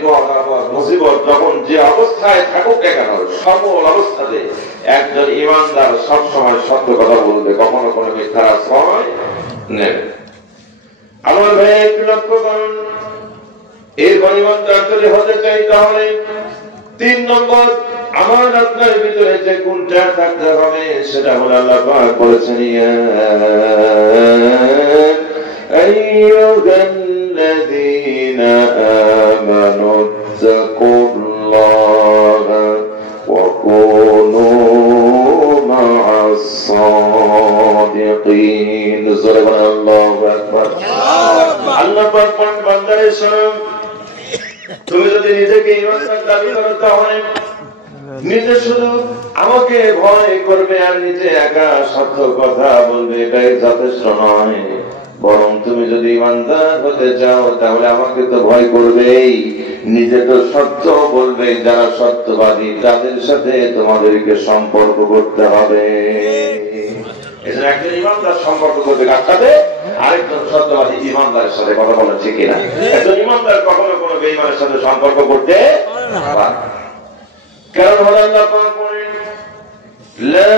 বিপদ আপদ মুসিবত যখন যে অবস্থায় থাকুক না কেন, সকল অবস্থাতে একজন ইমানদার সবসময় সত্য কথা বলবে, কখনো কোনো মিথ্যার আশ্রয় নেবে। আমার ভাই একটু লক্ষ্য করুন, এরপর ইমানদার যদি হতে চাই তাহলে 3 নম্বর আমার আপনার ভিতরে যে গুণটা থাকতে হবে সেটা হলো আল্লাহ পাক বলেছেন, ইয়া আইয়ুহাল্লাযীনা আমানু তাকুল্লাহা ওয়া কুনু মা'আস সাদিকিন। জোরে বলেন আল্লাহু আকবার। আল্লাহ পাক বান্দারে শোনো, তুমি যদি নিজেকে ইমানদার দাবি করো তাহলে নিজে শুধু আমাকে ভয় করবে আর নিজে একা সত্য কথা বলবে, এটাই যথেষ্ট নয়। বরং তুমি যদি ইমানদার হতে চাও তাহলে আমাকে তো ভয় করবেই, নিজে তো সত্য বলবে। যারা সত্যবাদী তাদের সাথে তোমাদেরকে সম্পর্ক করতে হবে। এজন্য একজন ইমানদার সম্পর্ক করবে কার সাথে? আরেকজন সত্যবাদী ইমানদারের সাথে। কথা বলেন ঠিক কিনা? একজন ইমানদার কখনো কোনো বেঈমানের সাথে সম্পর্ক করতে পারে না। কারণ হলো আল্লাহ পাক বলেন, লা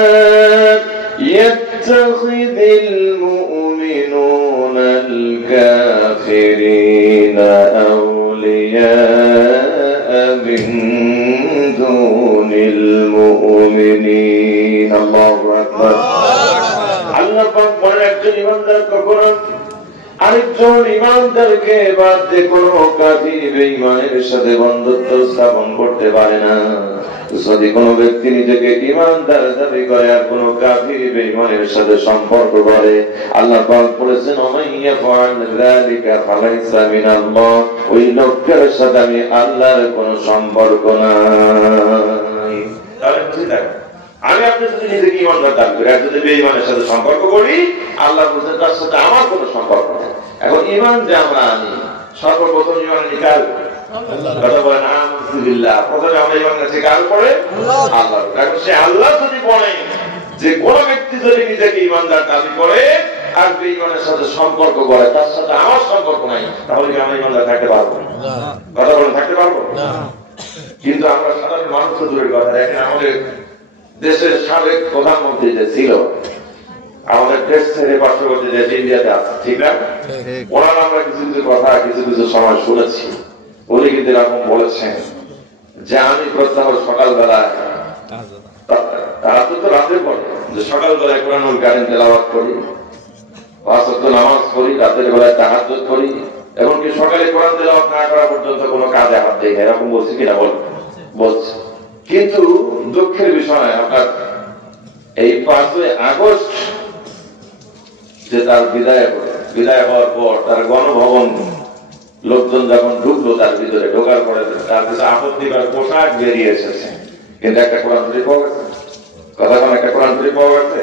ইয়াত্তাখিযিল মুমিনুনাল কাফিরিনা আউলিয়া মিন দুনিল মুমিনিন। আল্লাহু আকবার। আল্লাহ পাক বলেন, একজন ইমানদার কখনো আরেকজন ইমানদারকে বাদ দিয়ে কোনো কাফির বেঈমানের সাথে বন্ধুত্ব স্থাপন করতে পারে না। যদি কোনো ব্যক্তি নিজেকে ইমানদার দাবি করে আর কোনো কাফির বেঈমানের সাথে সম্পর্ক করে, আল্লাহ পাক বলেছেন, ওমাইয়া ফাআল যালিকা ফালাইসা মিনাল্লাহ, ওই লোকের সাথে আমি আল্লাহর কোনো সম্পর্ক নাই। তাহলে বুঝে থাক, আমি আপনি যদি নিজেকে ইমানদার দাবি করি আর যদি বেঈমানের সাথে সম্পর্ক করি, আল্লাহ বলছেন তার সাথে আমার কোনো সম্পর্ক নেই। এখন ইমান যে আমরা আনি, সর্বপ্রথম ইমান নিকাল কথা বলেন আলহামদুলিল্লাহ, প্রথমে আমরা ইমান কাছে কার পড়ে আল্লাহ। এখন সে আল্লাহ যদি বলেন যে কোন ব্যক্তি যদি নিজেকে ইমানদার দাবি করে আর বেঈমানের সাথে সম্পর্ক করে, তার সাথে আমার সম্পর্ক নাই, তাহলে কি আমরা ইমানদার থাকতে পারবো? কথা বলেন থাকতে পারবো? কিন্তু আমরা সাধারণ মানুষ তো দূরের কথা, দেখেন আমাদের দেশের সাবেক প্রধানমন্ত্রী যে ছিল, আমাদের দেশ ছেড়ে পার্শ্ববর্তী দেশ ইন্ডিয়াতে আছে, ঠিক না? ওনার আমরা কিছু কিছু কথা কিছু কিছু সময় শুনেছি। উনি কিন্তু এরকম বলেছেন যে আমি প্রত্যহ সকালবেলায়, তারা তো রাতে পড়ে, যে সকালবেলায় কোরআনুল কারীম তেলাওয়াত করি, 5 ওয়াক্ত নামাজ পড়ি, রাতের বেলায় তাহাজ্জুদ করি, এমনকি সকালে কোরআন তেলাওয়াত না করা পর্যন্ত কোনো কাজে হাত দেয় না। এরকম বলছি কিনা বলছে। কিন্তু দুঃখের বিষয়, আপনার এই 5ই আগস্ট যে তার বিদায় হওয়ার পর তার গণভবন লোকজন যখন ঢুকলো তার ভিতরে, ঢোকার পরে তার কাছে আপত্তিকর পোশাক বেরিয়ে এসেছে, কিন্তু একটা কোরআন শরীফ পাওয়া গেছে। কথা কোন একটা কোরআন শরীফ পাওয়া গেছে,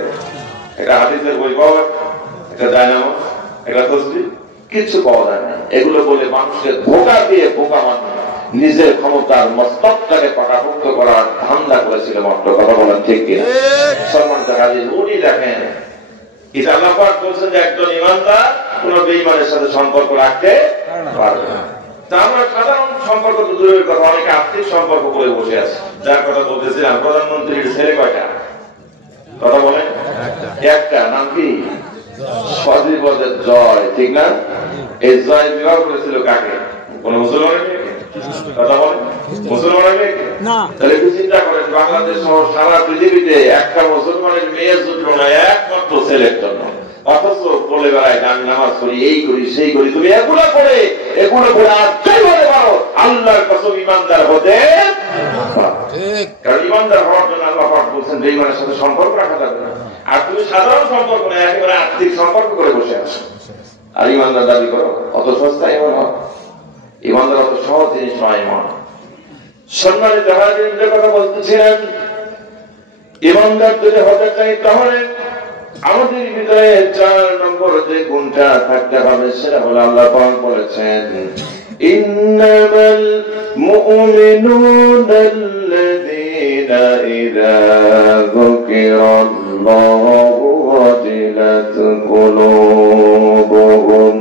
একটা হাদিসের বই পাওয়া গেছে, একটা জায়নামাজ, একটা তাসবিহ, কিছু পাওয়া যায় না। এগুলো বলে মানুষকে ধোঁকা দিয়ে বোকা বানানো, নিজের ক্ষমতার মস্তকটাকে পাকাপোক্ত করার ধান্দা করেছিল মাত্র। কথা বলেন ঠিক কিনা? সম্মানিত হাজির, উনি দেখেন এটা আল্লাহ পাক বলছেন যে একজন ইমানদার কোন বেঈমানের সাথে সম্পর্ক রাখতে পারবে না। তা আমরা সাধারণ সম্পর্ক তো দূরের কথা, অনেকে আর্থিক সম্পর্ক করে বসে আছে। যার কথা বলতেছিলাম, প্রধানমন্ত্রীর ছেলে কয়টা? কথা বলেন একটা, নাম কি? সজীবদের জয়, ঠিক না? এই জয় বিবাহ করেছিল কাকে? কোন মুসলমানের মেয়েকে? কথা বলেন মুসলমানের মেয়েকে? তাহলে একটু চিন্তা করেন, বাংলাদেশ সহ সারা পৃথিবীতে একটা মুসলমানের মেয়ে জুটলো না একমাত্র ছেলের জন্য, অথচ বলে বেড়ায় আমি নামাজ করি, এই করি সেই করি। তুমি এগুলো করে আর যাই বলে পারো, আল্লাহর কসম ইমানদার হতে, কারণ ইমানদার হওয়ার জন্য আল্লাহ পাক বলছেন বেঈমানের সাথে সম্পর্ক রাখা যাবে না। আর তুমি সাধারণ সম্পর্ক না, একেবারে আর্থিক সম্পর্ক করে বসে আছো আর ইমানদার দাবি করো, অত সস্তা ইমান হয়? ইমানদার অত সহজ জিনিস নয় ইমান। সম্মানিত হাজিরিন, যে কথা বলতেছিলেন, ইমানদার যদি হতে চাই তাহলে আমাদের ভিতরে 4 নম্বর যে গুণটা থাকতে হবে সেটা হলো আল্লাহ পাক বলেছেন, ইন্নামাল মুমিনুনা আল্লাযীনা ইযা যুকিরাল্লাহু ওয়াজিলাত কুলুবুহুম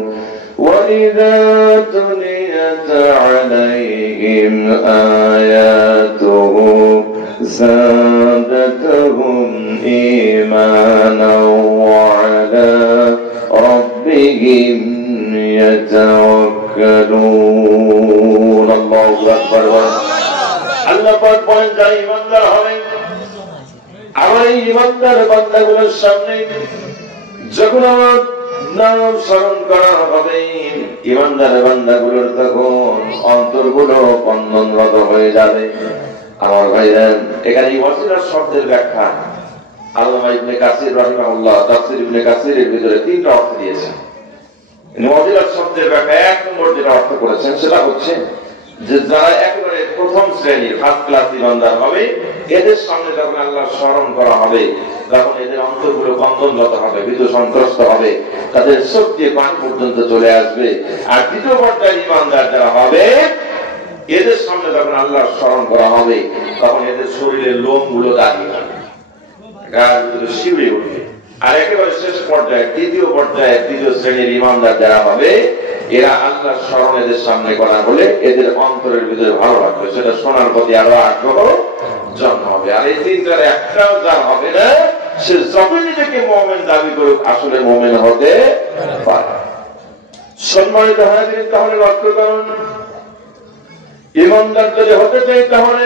ওয়া ইযা তুলিয়াত আলাইহিম عليهم آياته زادتهم إيمانا وعلى ربهم يتوكلون الله أكبر আল্লাহ পাক বলেন যারা ঈমানদার হবে আমার এই ঈমানদার বান্দাগুলোর সামনে যখন আমার নাম স্মরণ করা হবে ঈমানদার বান্দাগুলোর তখন অন্তরগুলো কন্দনরত হয়ে যাবে। আমার ভাইরা এখানে এই ওয়াসিলার শব্দের ব্যাখ্যা আল্লামা ইবনে কাসির রাহিমাহুল্লাহ তাফসীর ইবনে কাসিরের ভিতরে তিনটা অর্থ দিয়েছেন। ওয়াসিলার শব্দের ব্যাখ্যা এক নম্বর যেটা অর্থ করেছেন সেটা হচ্ছে যে যারা একেবারে প্রথম শ্রেণীর ফার্স্ট ক্লাস ঈমানদার হবে এদের সামনে যখন আল্লাহর স্মরণ করা হবে তখন এদের অন্তরগুলো কন্দনরত হবে, ভীত সন্ত্রস্ত হবে, তাদের চোখ দিয়ে পানি পর্যন্ত চলে আসবে। আর দ্বিতীয় পর্যায়ের ঈমানদার যারা হবে এদের সামনে যখন আল্লাহর স্মরণ করা হবে তখন এদের শরীরের লোমগুলো দাঁড়িয়ে যাবে, গায়ের ভিতরে শিউরে উঠবে। আর একেবারে শেষ পর্যায়ে তৃতীয় শ্রেণীর ঈমানদার যারা হবে এরা আল্লাহর স্মরণ এদের সামনে করা হলে এদের অন্তরের ভিতরে ভালো লাগবে, সেটা শোনার প্রতি আরো আগ্রহ জন্ম হবে। আর এই তিনটার একটাও যার হবে না সে যতই নিজেকে মুমিন দাবি করুক আসলে মুমিন হতে পারে। সম্মানিত হাজির, তাহলে লক্ষ্য করুন ঈমানদার যদি হতে চাই তাহলে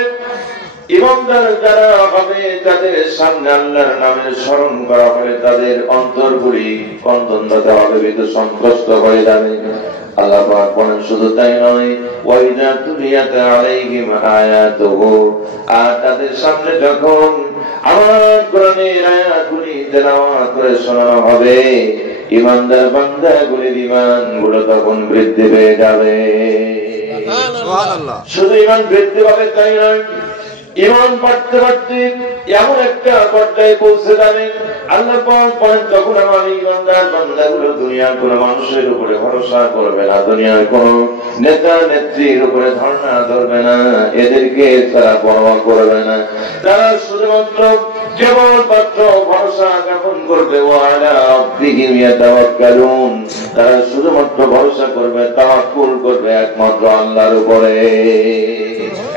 ঈমানদার যারা হবে তাদের সামনে আল্লাহর নামের স্মরণ করা হলে তাদের অন্তরগুলি কন্দনরত হবে, ভীত সন্ত্রস্ত হয়ে যাবে। আল্লাহ পাক বলেন শুধু তাই নয় ওয়াইদা তুলিয়াত আলাইহিম আয়াতুহু, আর তাদের সামনে যখন আমার কোরআনের আয়াতগুলি তেলাওয়াত করে শোনানো হবে ঈমানদার বান্দাগুলির ঈমানগুলো তখন বৃদ্ধি পেয়ে যাবে। সুবহানাল্লাহ। শুধু ঈমান বৃদ্ধি পাবে তাই নয়, ঈমান বাড়তে বাড়তে এমন একটা পর্যায়ে পৌঁছে যাবে আল্লাহ পাক বলেন তখন আমার ঈমানদার বান্দাগুলো দুনিয়ার কোনো মানুষের উপরে ভরসা করবে না, দুনিয়ার কোন নেতা নেত্রীর উপরে ধারণা ধরবে না, এদেরকে তারা পরোয়া করবে না, তারা শুধুমাত্র কেবলমাত্র ভরসা জ্ঞাপন করবে ওয়ালা রাব্বিহিম ইয়াতাওয়াক্কালুন, তারা শুধুমাত্র ভরসা করবে, তাওয়াক্কুল করবে একমাত্র আল্লাহর উপরে।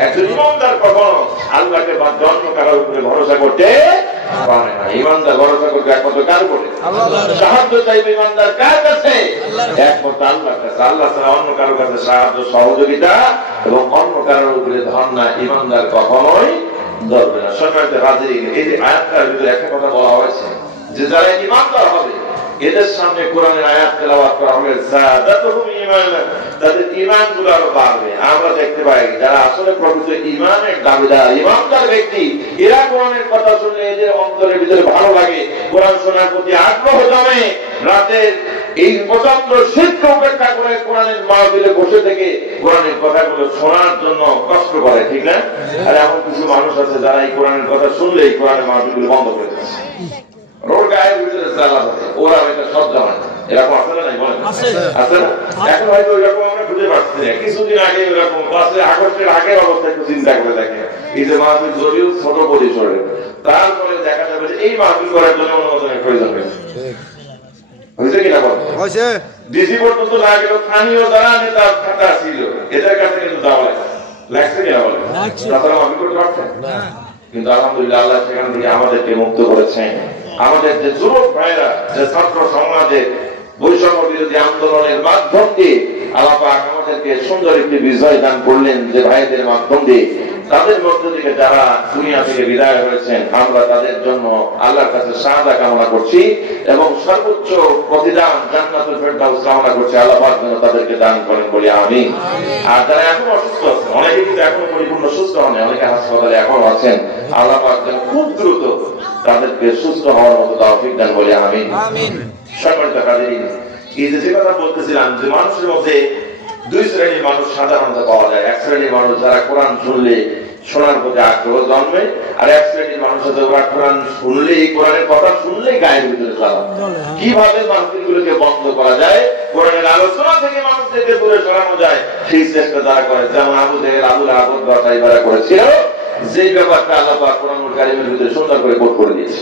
একজন ঈমানদার কখনো আল্লাহকে বাদ দিয়ে অন্য কারোর উপরে ভরসা করতে পারে না। ঈমানদার ভরসা করবে একমাত্র কার উপরে? আল্লাহর। সাহায্য চাইবে ঈমানদার কার কাছে? একমাত্র আল্লাহর কাছে। আল্লাহ ছাড়া অন্য কারোর কাছে সাহায্য সহযোগিতা এবং অন্য কারোর উপরে ধারণা ঈমানদার কখনোই ধরবে না। সম্মানিত হাজিরিন, এই যে আয়াতটার ভিতরে একটা কথা বলা হয়েছে যে যারা ঈমানদার হবে এদের সামনে কোরআনের আয়াত তেলাওয়াত করা হবে যাদাতুহুম ঈমানা, তাদের ঈমানগুলো আরো বাড়বে। আমরা দেখতে পাই যারা আসলে প্রকৃত ঈমানের দাবিদার ঈমানদার ব্যক্তি এরা কোরআনের কথা শুনলে এদের অন্তরের ভিতরে ভালো লাগে, কোরআন শোনার প্রতি আগ্রহ জমে, রাতের এই প্রচন্ড শীতকে উপেক্ষা করে কোরআনের মাহফিলে বসে থেকে কোরআনের কথাগুলো শোনার জন্য কষ্ট করে, ঠিক না? আর এমন কিছু মানুষ আছে যারা এই কোরআনের কথা শুনলেই কোরআনের মাহফিলগুলো বন্ধ করে দিচ্ছে, রোড গায়ের ভিতরে জ্বালা থাকে, ওরা এটা সব জানে। এরকম আছে না? নাই বলেন আছে না? এখন হয়তো ওইরকম আমরা খুঁজে পাচ্ছি না। কিছুদিন আগে ওইরকম 5 আগস্টের আগের অবস্থা একটু চিন্তা করে দেখেন, এই যে মাহফিল যদিও ছোট পরিসরে, তারপরে দেখা যাবে যে এই মাহফিল করার জন্য অনুমোদনের প্রয়োজন হয়েছে। হয়েছে কিনা বলেন? হয়েছে। ডিসি পর্যন্ত না গেলেও স্থানীয় যারা নেতা খাতা ছিল এদের কাছে কিন্তু যাওয়া লাগছে কিনা বলেন? তাছাড়া মাহফিল করতে পারছেন না। কিন্তু আলহামদুলিল্লাহ আল্লাহ সেখান থেকে আমাদেরকে মুক্ত করেছেন। আমাদের যে যুবক ভাইরা যে ছাত্র সমাজে বৈষম্য বিরোধী আন্দোলনের মাধ্যম দিয়ে আল্লাহ পাক আমাদেরকে সুন্দর একটি বিজয় দান করলেন, যে ভাইদের মাধ্যম দিয়ে তাদের মধ্য থেকে যারা দুনিয়া থেকে বিদায় হয়েছেন আমরা তাদের জন্য আল্লাহর কাছে সাহায্য কামনা করছি এবং সর্বোচ্চ প্রতিদান জান্নাতুল ফেরদাউস কামনা করছি। আল্লাহ পাক যেন তাদেরকে দান করেন বলি আমিন। আর যারা এখন অসুস্থ আছেন, অনেকে কিন্তু এখনো পরিপূর্ণ সুস্থ হন, অনেকে হাসপাতালে এখন আছেন, আল্লাহ পাক যেন খুব দ্রুত তাদেরকে সুস্থ হওয়ার মতো তৌফিক দান বলি আমিন। সম্মানিত হাজিরিন, এই যে কথা বলতেছিলাম যে মানুষের মধ্যে দুই শ্রেণীর মানুষ সাধারণত পাওয়া যায়। এক শ্রেণীর মানুষ যারা কোরআন শুনলে শোনার প্রতি আগ্রহ জন্মে, আর এক শ্রেণীর মানুষ আছে ওরা কোরআন শুনলেই, কোরআনের কথা শুনলেই গায়ের ভিতরে জ্বালা। কিভাবে মাহফিলগুলোকে বন্ধ করা যায়, কোরআনের আলোচনা থেকে মানুষদেরকে দূরে সরানো যায় সেই চেষ্টা তারা করে। যেমন আবু জেহেল আবু লাহাব তারা করেছিল, যেই ব্যাপারটা আল্লাহ পাক কোরআনুল কারীমের ভিতরে সুন্দর করে কোট করে দিয়েছে।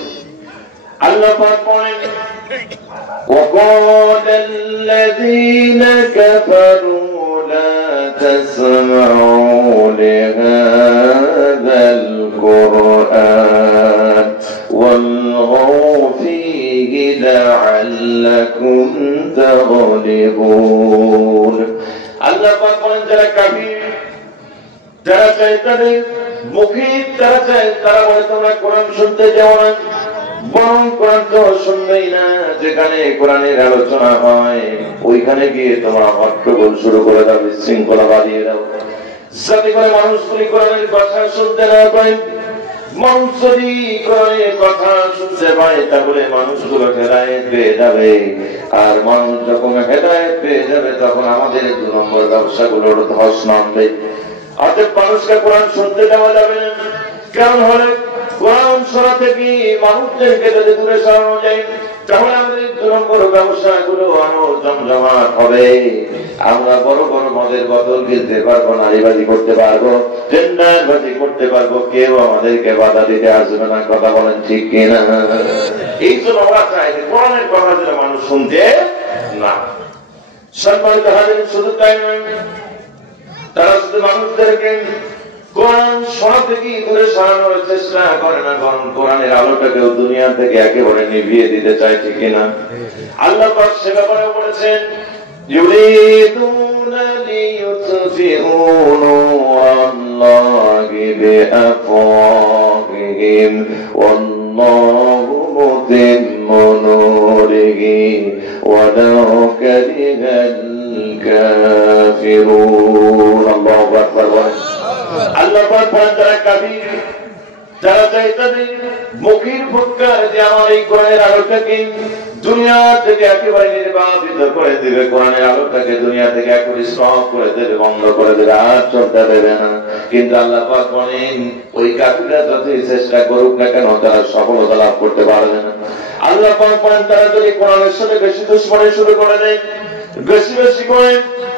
আল্লাহ পাক বলেন وقال الذين كفروا لا تسمعوا যারা চায় তাদের মুখে, তারা চায়, তারা বলে তোমরা কোরআন শুনতে যাও না, বরং কোরআন তো শুনবেই না, যেখানে কোরআনের আলোচনা হয় ওইখানে গিয়ে তোমরা হট্টগোল শুরু করে দাও, বিশৃঙ্খলা বাঁধিয়ে দাও, যাতে করে মানুষগুলি কোরআনের কথা শুনতে না পায়। মানুষ যদি কোরআনের কথা শুনতে পায় তাহলে মানুষগুলো হেদায়েত পেয়ে যাবে, আর মানুষ যখন হেদায়েত পেয়ে যাবে তখন আমাদের 2 নম্বর ব্যবসাগুলোর ধস নামবে। অতএব মানুষকে কোরআন শুনতে দেওয়া যাবে না, কারণ হলে কোরআন শোনা থেকে মানুষদেরকে যদি দূরে সরানো যায় তাহলে আমাদের 2 নম্বর ব্যবসাগুলো আরো জমজমাট হবে। আমরা বড় বড় মদের বোতল কিনতে পারবো, নারীবাজি করতে পারবো, টেন্ডারবাজি করতে পারবো, কেউ আমাদেরকে বাধা দিতে আসবে না। কথা বলেন ঠিক কিনা? এই জন্য আমরা চাই কোরআনের কথা যেন মানুষ শুনতে না। সম্মানিত হাজির, শুধু তাই নয়, তারা শুধু মানুষদেরকে কোরআন শোনা থেকে দূরে সরানোর চেষ্টা করে না, বরং কোরআনের আলোটাকেও দুনিয়া থেকে একেবারে নিভিয়ে দিতে চায়, ঠিক কিনা? আল্লাহ পাক সে ব্যাপারে বলেছেন, ইউরিদুনা লিইউতফিউ নূরাল্লাহি বিআফওয়াহিহিম ওয়াল্লাহু মুতিম্মু নূরিহি ওয়ালাউ কারিহাল কাফিরুন। আল্লাহু আকবার। আল্লাহ পাক বলেন, যারা কাফির, যারা চায় তাদের মুখের ফুৎকার যে আমার এই কোরআনের আলোটাকে দুনিয়া থেকে একেবারে নির্বাপিত করে দেবে, কোরআনের আলোটাকে দুনিয়া থেকে একেবারে স্টপ করে দেবে, বন্ধ করে দেবে, আর চলতে দেবে না। কিন্তু আল্লাহ পাক বলেন, ওই কাফিররা যতই চেষ্টা করুক না কেন তারা সফলতা লাভ করতে পারবে না। আল্লাহ পাক বলেন, তারা যদি কোরআনের সাথে বেশি দুশ্মনী শুরু করে দেয়, বেশি বেশি করে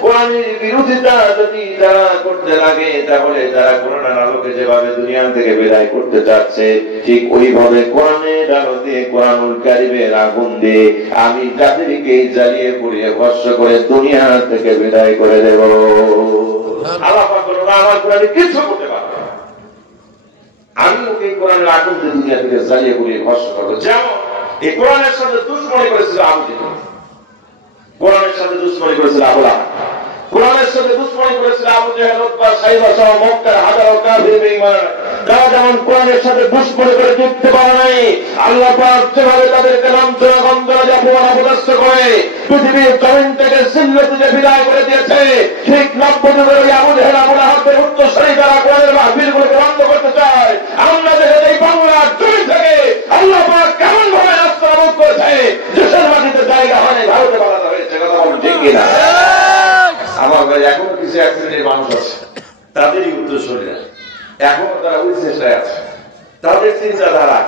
কোরআনের বিরোধিতা যদি তারা করতে লাগে, তাহলে তারা কোরআনের আলোকে যেভাবে দুনিয়া থেকে বিদায় করতে চাচ্ছে, ঠিক ওইভাবে কোরআনের আলো দিয়ে, কোরআনুল কারীমের আগুন দিয়ে আমি তাদেরকে জ্বালিয়ে পুড়িয়ে ভস্ম করে দুনিয়া থেকে বিদায় করে দেব। আল্লাহ পাক বলেন, আমার কোরআনে কিছু করতে পারবে না, আমি ওকে কোরআনের আগুন দিয়ে দুনিয়া থেকে জ্বালিয়ে পুড়িয়ে ভস্ম করবো। যেমন এই কোরআনের সাথে দুশ্মনী করেছিল আবু জেহেল, কোরআনের সাথে দুশ্মনী করেছিল আবু লাহাব, কোরআনের সাথে দুশ্মনী করেছিল আবু জেহেল, উতবা, সাইবা সহ মক্কার হাজারো কাফির বেঈমান। তারা যেমন কোরআনের সাথে দুশ্মনী করে জিততে পারে নাই, আল্লাহ পাক যেভাবে তাদেরকে লাঞ্ছনা, গঞ্জনা, অপমান, অপদস্থ করে পৃথিবীর জমিন থেকে জিল্লতে বিদায় করে দিয়েছে, ঠিক 90 যুগের ওই আবু জেহেল, আবু লাহাবের উত্তরসূরি যারা কোরআনের মাহফিলগুলোকে বন্ধ করতে চায়, আমরা দেখে এই বাংলার জমি থেকে আল্লাহ পাক কেমন ভাবে রাস্তা নাবুদ করেছে, দেশের মাটিতে জায়গা হয়, ভারতে বানানো হয়েছে। কথা বলুন ঠিক কিনা? আমার ভাই এখনো কিছু এক শ্রেণীর মানুষ আছে, তাদেরই উত্তরসূরিরা এখনো তারা ওই চেষ্টায় আছে, তাদের চিন্তাধারা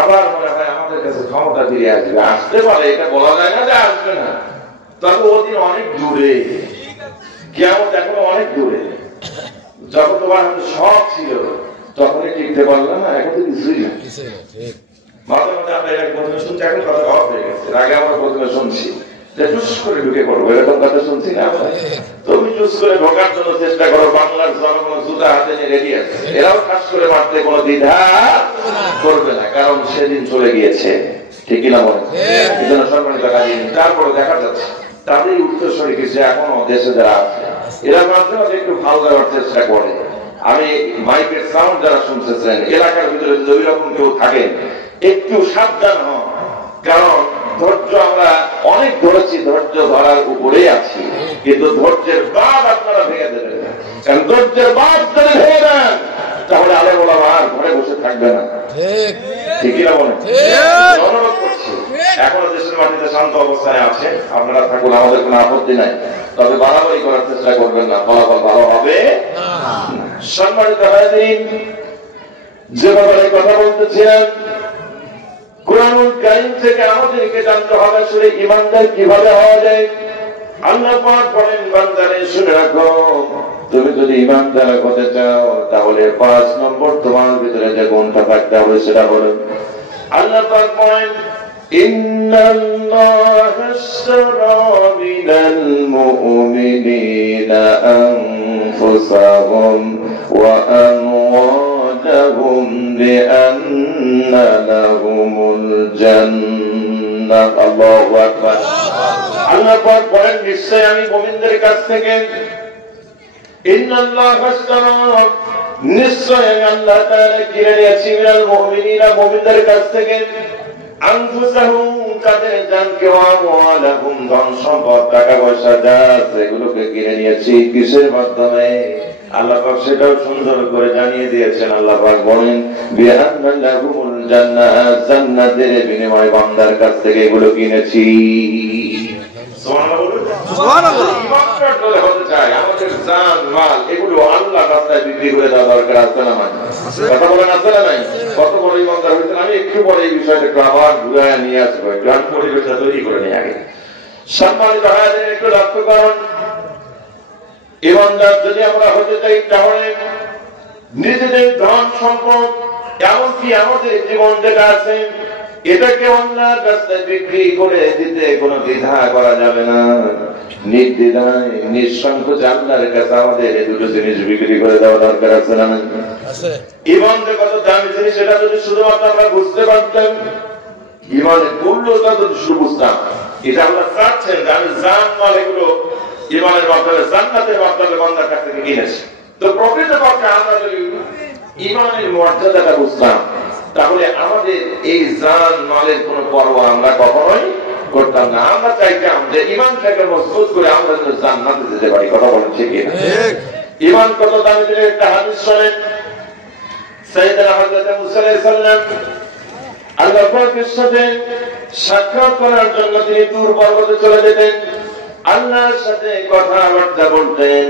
আবার মনে হয় আমাদের কাছে ক্ষমতা ফিরে আসবে, আসতে পারে, এটা বলা যায় না যে আসবে না, তবে ওদিন অনেক দূরে, কিয়ামত এখনো অনেক দূরে। যখন তোমার সব ছিল তখনই টিকতে পারলো না, এখন তো কিছুই না। মাঝে মাঝে আমরা প্রথমে শুনছি, এখন কথা অফ হয়ে গেছে, আগে আমরা প্রথমে শুনছি টুস করে ঢুকে পড়বো, এরকম কথা শুনছি না আমরা। তুমি টুস করে ঢোকার জন্য চেষ্টা করো, বাংলার জনগণ জুতা হাতে নিয়ে রেডি আছে, এরাও কাজ করে মারতে কোনো দ্বিধা করবে না, কারণ সেদিন চলে গিয়েছে, ঠিক কিনা বলেন? এই জন্য সম্মানিত কাজী, তারপরে দেখা যাচ্ছে তাদের উত্তরসূরি কিছু এখনো দেশে যারা আছে, এরা মাঝে মাঝে একটু ভাল দেওয়ার চেষ্টা করে। আমি মাইকের সাউন্ড যারা শুনতেছেন, এলাকার ভিতরে যদি ওই রকম কেউ থাকেন, একটু সাবধান হন, কারণ ধৈর্য আমরা অনেক ধরেছি, ধৈর্য ধরার উপরে আছি, কিন্তু ধৈর্যের বাঁধ আপনারা ভেঙে দেবেন না, কারণ ধৈর্যের বাঁধ যদি ভেঙে দেন তাহলে আলেম ওলামা আর ঘরে বসে থাকবে না, ঠিক কিনা বলেন? অনুরোধ করছি, এখনো দেশের মাটিতে শান্ত অবস্থায় আছে, আপনারা থাকুন, আমাদের কোনো আপত্তি নাই, তবে বাড়াবাড়ি করার চেষ্টা করবেন না, ফলাফল ভালো হবে। সম্মানিত হাজিরিন, যে ব্যাপারে কথা বলতেছিলেন, কুরআনুল কারীম থেকে আমাদেরকে জানতে হবে আসলে ঈমানদার কিভাবে হওয়া যায়। আল্লাহ পাক বলেন, বান্দারে শুনে রাখো, তুমি যদি ঈমানদার হতে চাও তাহলে 5 নম্বর তোমার ভিতরে যে গুণটা থাকতে হবে সেটা হলো, আল্লাহ পাক বলেন, ইন্নাল্লাহা আশতারা মিনাল মুমিনিনা আনফুসাহুম ওয়া আমওয়ালাহুম বিআন্না লাহুমুল জান্নাহ। আল্লাহু আকবার। আল্লাহ পাক বলেন, নিশ্চয় আমি মুমিনদের কাছ থেকে ইন্নাল্লাহা আশতারা, নিশ্চয় আল্লাহ তাআলা কিনে নিয়েছেন মিনাল মুমিনিনা, মুমিনদের কাছ থেকে আনফুসাহুম, তাদের জানকে, ওয়া আমওয়ালাহুম, ধন সম্পদ টাকা পয়সা যা আছে এগুলোকে কিনে নিয়েছি। কিসের মাধ্যমে? আল্লাহ পাক সেটাও সুন্দর করে জানিয়ে দিয়েছেন। আল্লাহ পাক বলেন বিআন্না লাহুমুল জান্নাহ, জান্নাতের বিনিময়ে বান্দার কাছ থেকে এগুলো কিনেছি। সুবহানাল্লাহ। ইমানদার বলে হতে চায় আমাদের জান মাল এগুলো আল্লাহর রাস্তায় বিক্রি করে দেওয়া দরকার আছে না? মানে কথা বলেন আছে না? নাই? কত বড় ইমানদার হয়েছেন। আমি একটু পরে এই বিষয়টা একটু আবার ঘুরায় নিয়ে আসবো, একটু আমি পরিবেশটা তৈরি করে নিয়ে আগে। সম্মানিত ভাইদের একটু লক্ষ্য করুন, ইমানদার যদি আমরা হতে চাই তাহলে নিজেদের ধন সম্পদ এমনকি আমাদের জীবন যেটা আছে এটাকে আল্লাহর রাস্তায় বিক্রি করে দিতে কোনো দ্বিধা করা যাবে না। নির্দ্বিধায় নিঃসংকোচে আল্লাহর কাছে আমাদের এই দুটো জিনিস বিক্রি করে দেওয়া দরকার আছে না? ঈমান যে কত দামি জিনিস সেটা যদি শুধুমাত্র আমরা বুঝতে পারতাম, ঈমানের মূল্যটা যদি শুধু বুঝতাম, এটা আল্লাহ চাচ্ছেন যে আমি জান মাল এগুলো ঈমানের মাধ্যমে জান্নাতের মাধ্যমে বান্দার কাছ থেকে কিনেছি। তো প্রকৃতপক্ষে আমরা যদি ঈমানের মর্যাদাটা বুঝতাম তাহলে আমাদের এই জান মালের কোন পরোয়া আমরা কখনোই করতাম না। আমরা চাইতাম যে ঈমানটাকে মজবুত করে আমরা যেন জান্নাতে যেতে পারি। কথা বলেন ঠিক কি না? ঈমান কত দামি জিনিস। একটা হাদিস শোনেন, সাইয়েদনা হযরত মুসা আলাইহিস সালাম আল্লাহ পাকের সাথে সাক্ষাৎ করার জন্য তিনি তুর পর্বতে চলে যেতেন, আল্লাহর সাথে কথাবার্তা বলতেন।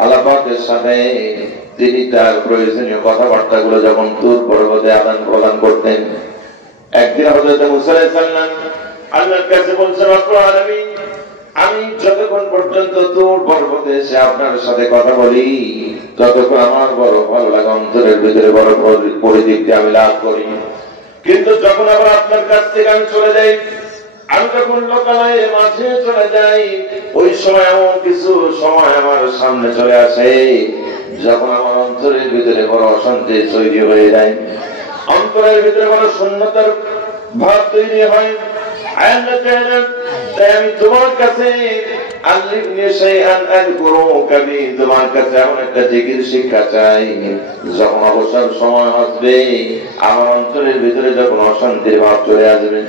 আল্লাহ পাকের সাথে তিনি তার প্রয়োজনীয় কথাবার্তা গুলো যখন তুর পর্বতে আদান প্রদান করতেন, একদিন হযরত মুসা আলাইহিস সালাম আল্লাহর কাছে বলছেন, রব্বুল আলামিন, আমি যতক্ষণ পর্যন্ত তুর পর্বতে এসে আপনার সাথে কথা বলি ততক্ষণ আমার বড় ভালো লাগে, অন্তরের ভিতরে বড় পরিতৃপ্তি আমি লাভ করি। কিন্তু যখন আবার আপনার কাছ থেকে আমি চলে যাই, আমি যখন লোকালয়ে মাঝে চলে যাই, ওই সময় এমন কিছু সময় আমার সামনে চলে আসে যখন আমার অন্তরের ভিতরে বড় অশান্তি তৈরি হয়ে যায়, অন্তরের ভিতরে বড় শূন্যতার ভাব তৈরি হয়। তাই আমি তোমার কাছে তোমার কাছে এমন একটা জিকির শিক্ষা চাই, যখন অবসর সময় আসবে আমার অন্তরের ভিতরে যখন অশান্তির ভাব চলে আসবে,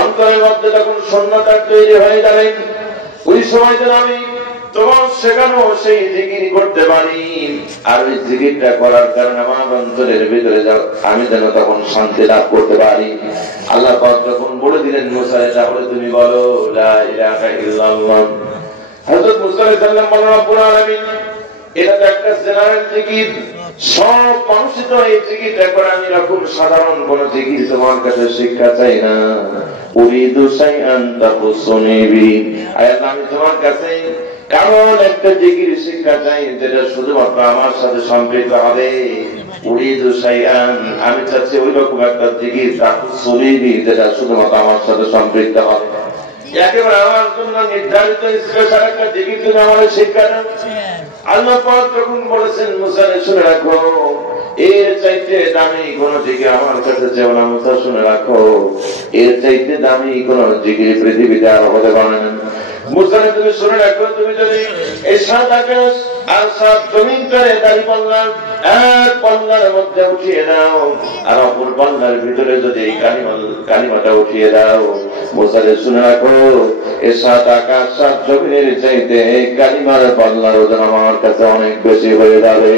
অন্তরের মধ্যে যখন শূন্যতা তৈরি হয়ে যাবে, ওই সময় যেন আমি তোমার শেখানো সেই জিকির করতে পারি। আর ওই জিকিরটা করার কারণে আমার অন্তরের ভিতরে আমি যেন তখন শান্তি লাভ করতে পারি। আল্লাহ পাক যখন বলে দিলেন মুসা, তাহলে তুমি বলো লা ইলাহা ইল্লাল্লাহ। হযরত মুসা আলাইহিস সালাম বললেন, রব্বুল আলামিন, এটা তো একটা জেনারেল জিকির, সব মানুষই তো এই জিকিরটা করে। আমি এরকম সাধারণ কোন জিকির তোমার কাছে শিক্ষা চাই না। উরিদু শাইআন তাকুসুনি বি, আল্লাহ আমি তোমার কাছে এমন একটা জিকির শিক্ষা চাই যেটা শুধুমাত্র আমার সাথে সম্পৃক্ত হবে। উরিদু শাইআন, আমি চাচ্ছি ওই রকম একটা জিকির তাকুসুনি বি যেটা শুধুমাত্র আমার সাথে সম্পৃক্ত হবে। একেবারে আমার জন্য নির্ধারিত স্পেশাল একটা জিকির তুমি আমাদের শিক্ষা দাও। আল্লাহ পাক তখন বলেছেন, মুসা শুনে রাখো, এর চাইতে দামি কোন জিকির আমার কাছে চেও না। মুসা শুনে রাখো, এর চাইতে দামি কোন জিকির পৃথিবীতে আর হতে পারে না। মুসা তুমি শুনে রাখো, তুমি যদি এই সাত আকাশ আর সাত জমিন করে দাঁড়িপাল্লা এক পাল্লার মধ্যে উঠিয়ে দাও, আর অপর পাল্লার ভিতরে যদি এই কালিমাটা উঠিয়ে দাও, মুসা শুনে রাখো, এই সাত আকাশ সাত জমিনের চাইতে এই কালিমার পাল্লার ওজন আমার কাছে অনেক বেশি হয়ে যাবে।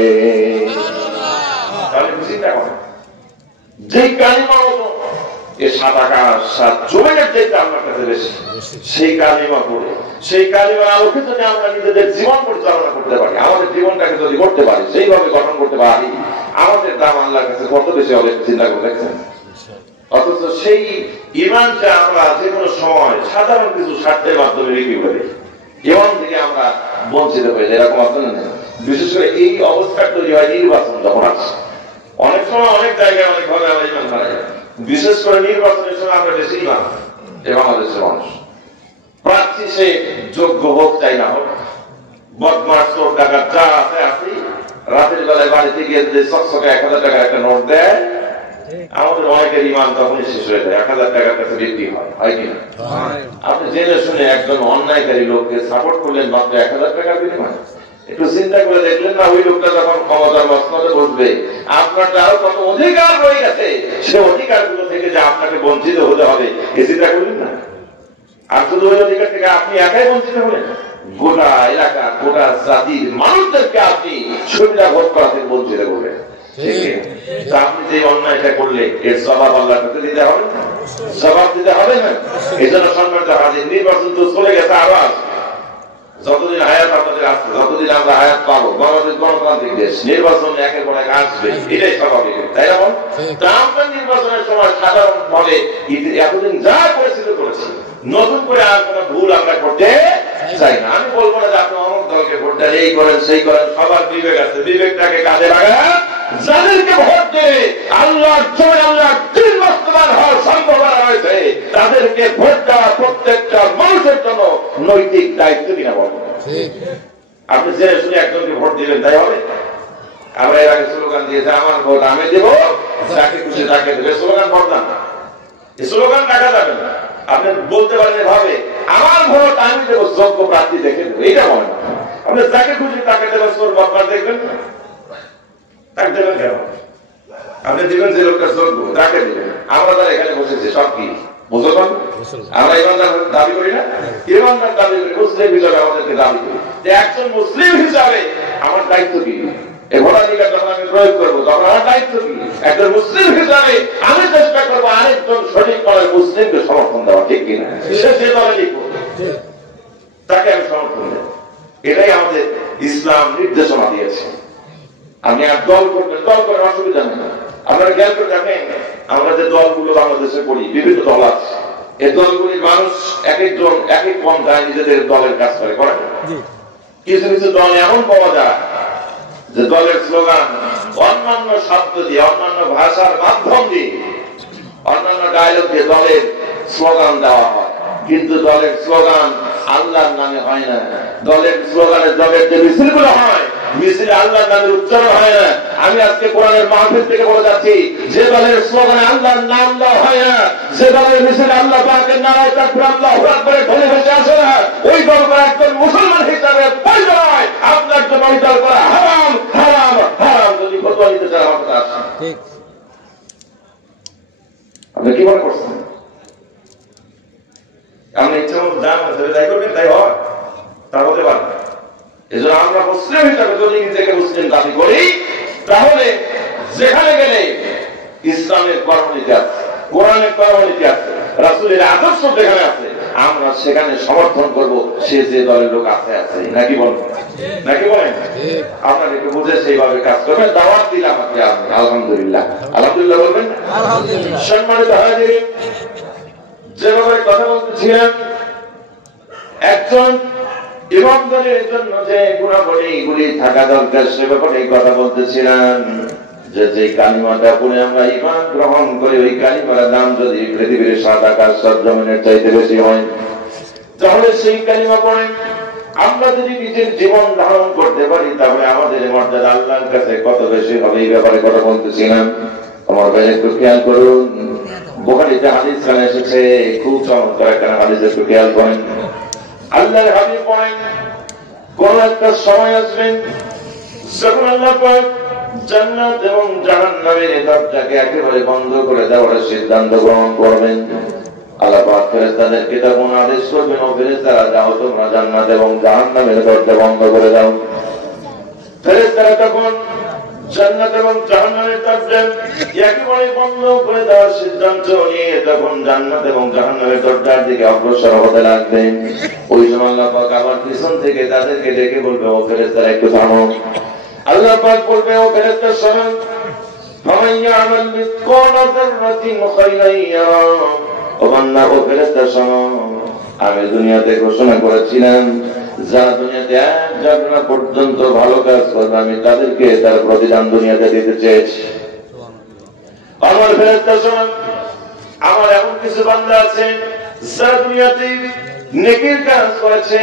যে কালিমা ওজন এই সাত আকাশ সাত জমিনের চাইতে আমার কাছে বেশি, সেই কালিমা পড়ে সেই কালিমার আলোকে যদি আমরা নিজেদের জীবন পরিচালনা করতে পারি, আমাদের জীবনটাকে যদি করতে পারি, সেইভাবে গঠন করতে পারি, আমাদের দাম আল্লাহর কাছে কত বেশি হবে চিন্তা করে দেখছেন। অথচ সেই ঈমানটা আমরা যে কোনো সময় সাধারণ কিছু স্বার্থের মাধ্যমে বিক্রি করি, ঈমান থেকে আমরা বঞ্চিত হয়ে যাই। এরকম আপনার নেই। বিশেষ করে এই অবস্থা তৈরি হয় নির্বাচন যখন আছে, অনেক সময় অনেক জায়গায় অনেকভাবে আমরা ঈমান হারা যায়। বিশেষ করে নির্বাচনের সময় আমরা বেশি ঈমান বাংলাদেশের মানুষ প্রার্থী সে যোগ্য হোক চাই না হোক, বদমাস চোর টাকা যা আছে আছে, রাতের বেলায় বাড়িতে গিয়ে যে চকচকে 1000 টাকার একটা নোট দেয়, আমাদের অনেকের ঈমান তখনই শেষ হয়ে যায়। 1000 টাকার কাছে বৃদ্ধি হয় কিনা? আপনি জেনে শুনে একজন অন্যায়কারী লোককে সাপোর্ট করলেন মাত্র 1000 টাকার বিনিময়ে, একটু চিন্তা করে দেখলেন না, ওই লোকটা যখন ক্ষমতার মসনদে বসবে, আপনার আরো কত অধিকার রয়ে গেছে, সে অধিকারগুলো থেকে যে আপনাকে বঞ্চিত হতে হবে, এ চিন্তা করলেন না? আর শুধু ওই অধিকার থেকে আপনি একাই বঞ্চিত হলেন, গোটা এলাকা, গোটা জাতির মানুষদেরকে আপনি সুবিধা ভোগ করা থেকে বঞ্চিত করবেন। আপনি যে অন্যায়টা করলে এর জবাব আল্লাহ দিতে হবে না, জবাব দিতে হবে না। এই জন্য সম্মানিত হাজির, নির্বাচন তো চলে গেছে, আবার যতদিন হায়াত আপনাদের আসবে, যতদিন আমরা হায়াত পাবো, বাংলাদেশ গণতান্ত্রিক দেশ, নির্বাচন একের পর এক আসবে, এটাই স্বাভাবিক, তাই না? তা আমরা নির্বাচনের সময় সাধারণ ভাবে এতদিন যা করেছিল করেছি, নতুন করে আর কোন ভুল আমরা করতে চাই না। আমি বলবো না যে আপনি অমুক দলকে ভোট দেন, এই করেন সেই করেন, সবার বিবেক আছে, বিবেকটাকে কাজে লাগান। যাদেরকে ভোট দেবে আল্লাহর জন্য, আল্লাহর দিন বাস্তবায়ন হওয়ার সম্ভাবনা রয়েছে, তাদেরকে ভোট দেওয়া প্রত্যেকটা মানুষের জন্য নৈতিক দায়িত্ব কিনা বলবো। আপনি জেনে শুনে একজনকে ভোট দিবেন, তাই হবে? আমরা এর আগে স্লোগান দিয়েছে, আমার ভোট আমি দেবো, যাকে খুশি তাকে দেবে, স্লোগান ভোট না, এই স্লোগান রাখা যাবে না। আপনি বলতে পারেন এভাবে, আমার ভোট আমি দেবো, যোগ্য প্রার্থী দেখে দেবো, এইটা বলেন। আপনি যাকে খুশি তাকে দেবেন, সোর বাপমার দেখবেন না, তাকে দেবেন কেন? আপনি দিবেন যে লোকটা যোগ্য, তাকে দিবেন। আমরা যারা এখানে বসেছি সব কি মুসলমান? আমরা ইমানদার দাবি করি না? ইমানদার দাবি করি, মুসলিম হিসাবে আমাদেরকে দাবি করি। একজন মুসলিম হিসাবে আমার দায়িত্ব কি? এই ভোটাধিকার যখন আমি প্রয়োগ করবো, তখন আমার দায়িত্ব কি? একজন মুসলিম হিসাবে আমি চেষ্টা করবো আরেকজন সঠিক দলের মুসলিমকে সমর্থন দেওয়া, ঠিক কিনা? সে যে দলে লিখবো তাকে আমি সমর্থন দেব, এটাই আমাদের ইসলাম নির্দেশনা দিয়েছে। আপনি আর দল করবেন, দল করার অসুবিধা নেই। আপনারা খেয়াল করে দেখেন, আমরা যে দলগুলো বাংলাদেশে করি, বিভিন্ন দল আছে, এই দলগুলির মানুষ এক একজন এক এক পন্থায় নিজেদের দলের কাজ করে করেন। কিছু কিছু দল এমন পাওয়া যায় যে দলের স্লোগান অন্যান্য শব্দ দিয়ে, অন্যান্য ভাষার মাধ্যম দিয়ে, অন্যান্য ডায়লগ দিয়ে দলের স্লোগান দেওয়া হয়, কিন্তু দলের স্লোগান আল্লাহর নামে হয় না। দলের স্লোগানে দলের যে মিছিলগুলো হয়, মিছিলে আল্লাহর নামের উচ্চারণ হয় না। আমি আজকে কোরআনের মাহফিল থেকে বলে যাচ্ছি, যে দলের স্লোগানে আল্লাহর নাম দেওয়া হয় না, যে দলের মিছিলে আল্লাহ পাকের নারায়ে তাকবীর, আল্লাহু আকবার ধ্বনি ভেসে আসে না, ওই দল করা একজন মুসলমান হিসাবে বৈধ নয়। আপনার জন্য ওই দল করা হারাম, হারাম, হারাম। যদি ফতোয়া নিতে চান আমার কাছে আসেন। ঠিক, আপনি কি মনে করছেন? আমরা ইচ্ছা মতো জান তাই করবেন, তাই হয়, তা হতে পারে না। এই জন্য আমরা মুসলিম হিসাবে যদি নিজেকে মুসলিম দাবি করি, তাহলে যেখানে গেলে ইসলামের কর্মনীতি আছে, কোরআনের কর্মনীতি আছে, রাসূলের আদর্শ যেখানে আছে, আমরা সেখানে সমর্থন করব, সে যে দলের লোক আছে আছে, নাকি বলবেন? নাকি বলেন? আপনারা একটু বুঝে সেইভাবে কাজ করবেন। দাওয়াত দিলাম আপনি, আলহামদুলিল্লাহ, আলহামদুলিল্লাহ বলবেন। সম্মানিত হাজির, যেভাবে কথা বলতেছিলেন, একজন ইমানদারের জন্য যে গুণাবলীগুলি থাকা দরকার, সে ব্যাপারে কথা বলতেছিলাম। যে কালিমাটা পড়ে আমরা ঈমান গ্রহণ করি, ওই কালিমার দাম যদি পৃথিবীর 7 আকাশ 7 জমিনের চাইতে বেশি হয়, তাহলে সেই কালিমা পড়ে আমরা যদি নিজের জীবন ধারণ করতে পারি, তাহলে আমাদের মর্যাদা আল্লাহর কাছে কত বেশি হবে, এই ব্যাপারে কথা বলতেছিলাম। আমার ভাই একটু খেয়াল করুন, বুখারীতে হাদিস খানে এসেছে, খুব চমৎকার একটা হাদিস, একটু খেয়াল করেন। আল্লাহর হাবিব বলেন, কোন একটা সময় আসবেন যখন আল্লাহ পাক জান্নাত এবং জাহান্নামের দরজাকে একেবারে বন্ধ করে দেওয়ার সিদ্ধান্ত গ্রহণ করবেন। আল্লাহ পাক ফেরেশতাদেরকে তখন আদেশ করবেন, ও ফেরেশতারা, যাও তোমরা জান্নাত এবং জাহান্নামের দরজা বন্ধ করে দাও। ফেরেশতারা তখন জান্নাত এবং জাহান্নামের দরজা একেবারে বন্ধ করে দেওয়ার সিদ্ধান্ত নিয়ে তখন জান্নাত এবং জাহান্নামের দরজার দিকে অগ্রসর হতে লাগবেন। ওই সময় আল্লাহ পাক আবার পিছন থেকে তাদেরকে ডেকে বলবে, ও ফেরেশতারা একটু থামো। আল্লাহ পাক বলবে, ও ফেরেশতা শোনো, ফামান ইয়ামাল মিসকালা যাররাতিন খায়রান ইয়ারা। ও বান্দা, ও ফেরেশতা শোনো, আমি দুনিয়াতে ঘোষণা করেছিলাম, যারা দুনিয়াতে 1 জাগরা পর্যন্ত ভালো কাজ করবে, আমি তাদেরকে তার প্রতিদান দুনিয়াতে দিতে চেয়েছি। আমার ফেরেশতা শোনো, আমার এমন কিছু বান্দা আছে যারা দুনিয়াতে নেকির কাজ করেছে,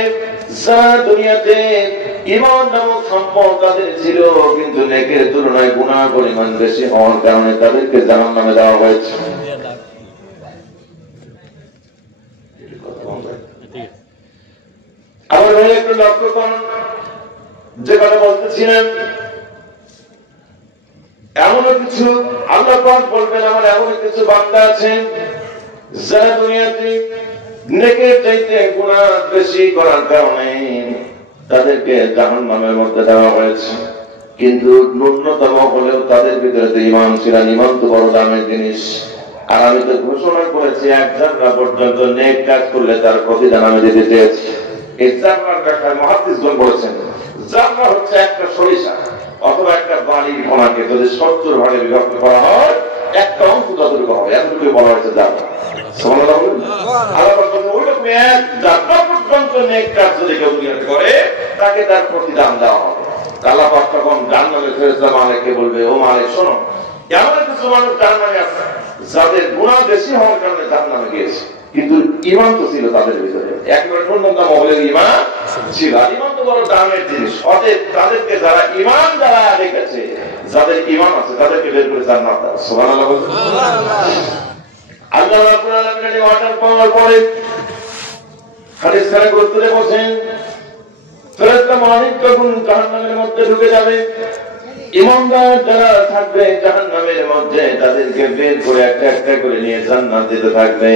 যারা দুনিয়াতে ঈমান নামক সম্পদ তাদের ছিল, কিন্তু নেকির তুলনায় গুনাহ পরিমাণ বেশি হওয়ার কারণে তাদেরকে জাহান্নামে দেওয়া হয়েছে। আমার ভাই একটু লক্ষ্য করুন, যে কথা বলতেছিলেন, এমন কিছু আল্লাহ পাক বলবেন, আমার এমন কিছু বান্দা আছেন যারা দুনিয়াতে নেকের চাইতে গুনাহ বেশি করার কারণে তাদেরকে জাহান্নামের মধ্যে দেওয়া হয়েছে, কিন্তু ন্যূনতম হলেও তাদের ভিতরে তো ঈমান ছিল। ঈমান তো বড় দামের জিনিস। আর আমি তো ঘোষণা করেছি এক জাররা পর্যন্ত নেক কাজ করলে তার প্রতিদান আমি দিতে চেয়েছি। এই জাররার ব্যাখ্যায় মুহাদ্দিসগণ বলেছেন, জাররা হচ্ছে একটা সরিষা অথবা একটা বালির কণাকে যদি 70 ভাগে বিভক্ত করা হয়, একটা অংশ যতটুকু হবে এতটুকু বলা হয়েছে জাররা। সুবহানাল্লাহ বলুন। আল্লাহ বলেন ওইরকম এক জাররা পর্যন্ত নেক কাজ যদি কেউ দুনিয়াতে করে তাকে তার প্রতিদান দেওয়া হবে। আল্লাহ পাক তখন জান্নাতের ফেরেশতা মালিককে বলবে, ও মালিক শোনো, এমন কিছু মানুষ জাহান্নামে আছে যাদের গুনাহ বেশি হওয়ার কারণে জাহান্নামে গিয়েছে, কিন্তু ঈমান তো ছিল তাদের ভিতরে, একেবারে ন্যূনতম হলেও ঈমান ছিল। ঈমান তো বড় দামের জিনিস। অতএব তাদেরকে যারা ঈমান যারা রেখেছে, যাদের ঈমান আছে তাদেরকে বের করে জান্নাত দাও। সুবহানাল্লাহ বলুন। আল্লাহ রাব্বুল আলামিন এই ওয়াটার পাওয়ার পরে হাদিস খানে গুরুত্ব দিয়ে বলেন, ফেরেশতা মালিক যখন জাহান্নামের মধ্যে ঢুকে যাবে, ঈমানদার যারা থাকবে জাহান্নামের মধ্যে তাদেরকে বের করে একটা একটা করে নিয়ে জান্নাত দিতে থাকবে।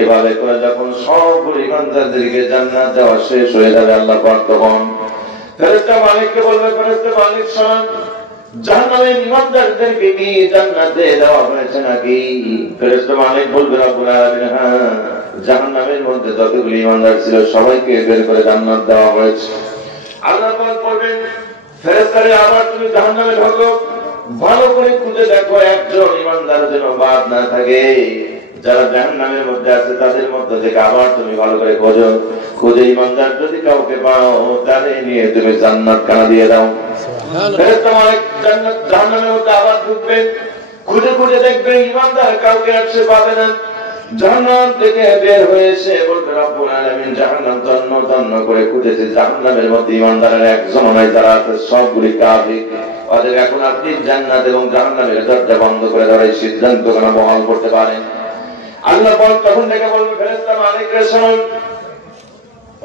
এভাবে করে যখন সবগুলো ঈমানদারদেরকে জান্নাত দেওয়া শেষ হয়ে যাবে, আল্লাহ পাক তখন ফেরেশতা মালিককে বলবে, ফেরেশতা মালিক শোন, জাহান্নামের ঈমানদারদেরকে কি জান্নাতে দেওয়া হয়েছে নাকি? ফেরেশতা মালিক বলবে, রব্বুল আলামিন, হ্যাঁ, জাহান্নামের মধ্যে যতগুলো ঈমানদার ছিল সবাইকে বের করে জান্নাত দেওয়া হয়েছে। আল্লাহ পাক বলবেন, ফেরেশতারে আবার তুমি জাহান্নামে ঢোকো, ভালো করে খুঁজে দেখো একজন ঈমানদার যেন বাদ না থাকে। যারা জাহান্নামের মধ্যে আছে তাদের মধ্যে থেকে আবার তুমি ভালো করে খোঁজো, খুঁজে ঈমানদার যদি কাউকে পাও তাদের নিয়ে তুমি জান্নাত খানা দিয়ে দাও। ফেরেশতা মালিক জাহান্নামের মধ্যে আবার ঢুকবে, খুঁজে খুঁজে দেখবে ঈমানদার কাউকে আর সে পাবে না। জাহান্নাম থেকে বের হয়েছে বলবে, রব্বুল আলামিন, জাহান্নাম তন্ন তন্ন করে খুঁজেছে, জাহান্নামের মধ্যে ঈমানদারের একজন নাই, যারা আছে সবগুলি কাফির। অতএব এখন আপনি জান্নাত এবং জাহান্নামের দরজা বন্ধ করে দেওয়ার সিদ্ধান্ত কেন বহাল করতে পারেন? আল্লাহ পাক তখন থেকে বলবে, ফেরেশতা মালিকরে শুনুন,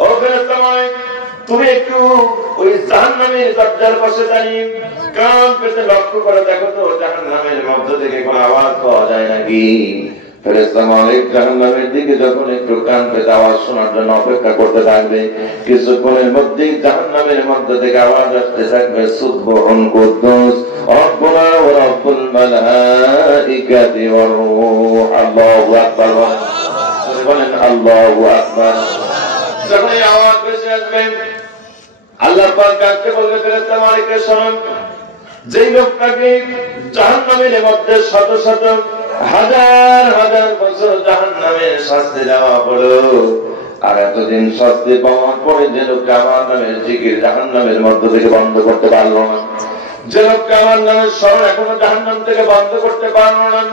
ও ফেরেশতা মালিক, তুমি একটু ওই জাহান্নামের দরজার পাশে দাঁড়িয়ে কান পেতে লক্ষ্য করে দেখো তো জাহান্নামের মধ্য থেকে কোনো আওয়াজ পাওয়া যায় নাকি। ফেরেশতা মালিক জাহান্নামের দিকে যখন একটু কান পেতে আওয়াজ শোনার জন্য অপেক্ষা করতে থাকবে, কিছুক্ষণের মধ্যেই জাহান্নামের মধ্য থেকে আওয়াজ আসতে থাকবে, সুবহান কুদ্দুস রব্বুনা ওয়া রব্বুল মালাইকাতি ওয়ার রূহ। আল্লাহু আকবার বলেন, আল্লাহু আকবার। যখন এই আওয়াজ ভেসে আসবে, আল্লাহ পাক ডাকতে বলবে, ফেরেশতা মালিককে শুনুন, যেই লোকটাকে জাহান্নামের মধ্যে শত শত হাজার হাজার বছর জাহান্নামের শাস্তি দেওয়া হলো, আর এতদিন শাস্তি পাওয়ার পরে যে লোকটা আমার নামের জিকির জাহান্নামের মধ্য থেকে বন্ধ করতে পারলো না, যে লোকটা আমার নামের স্মরণ এখনো জাহান্নাম থেকে বন্ধ করতে পারলো না,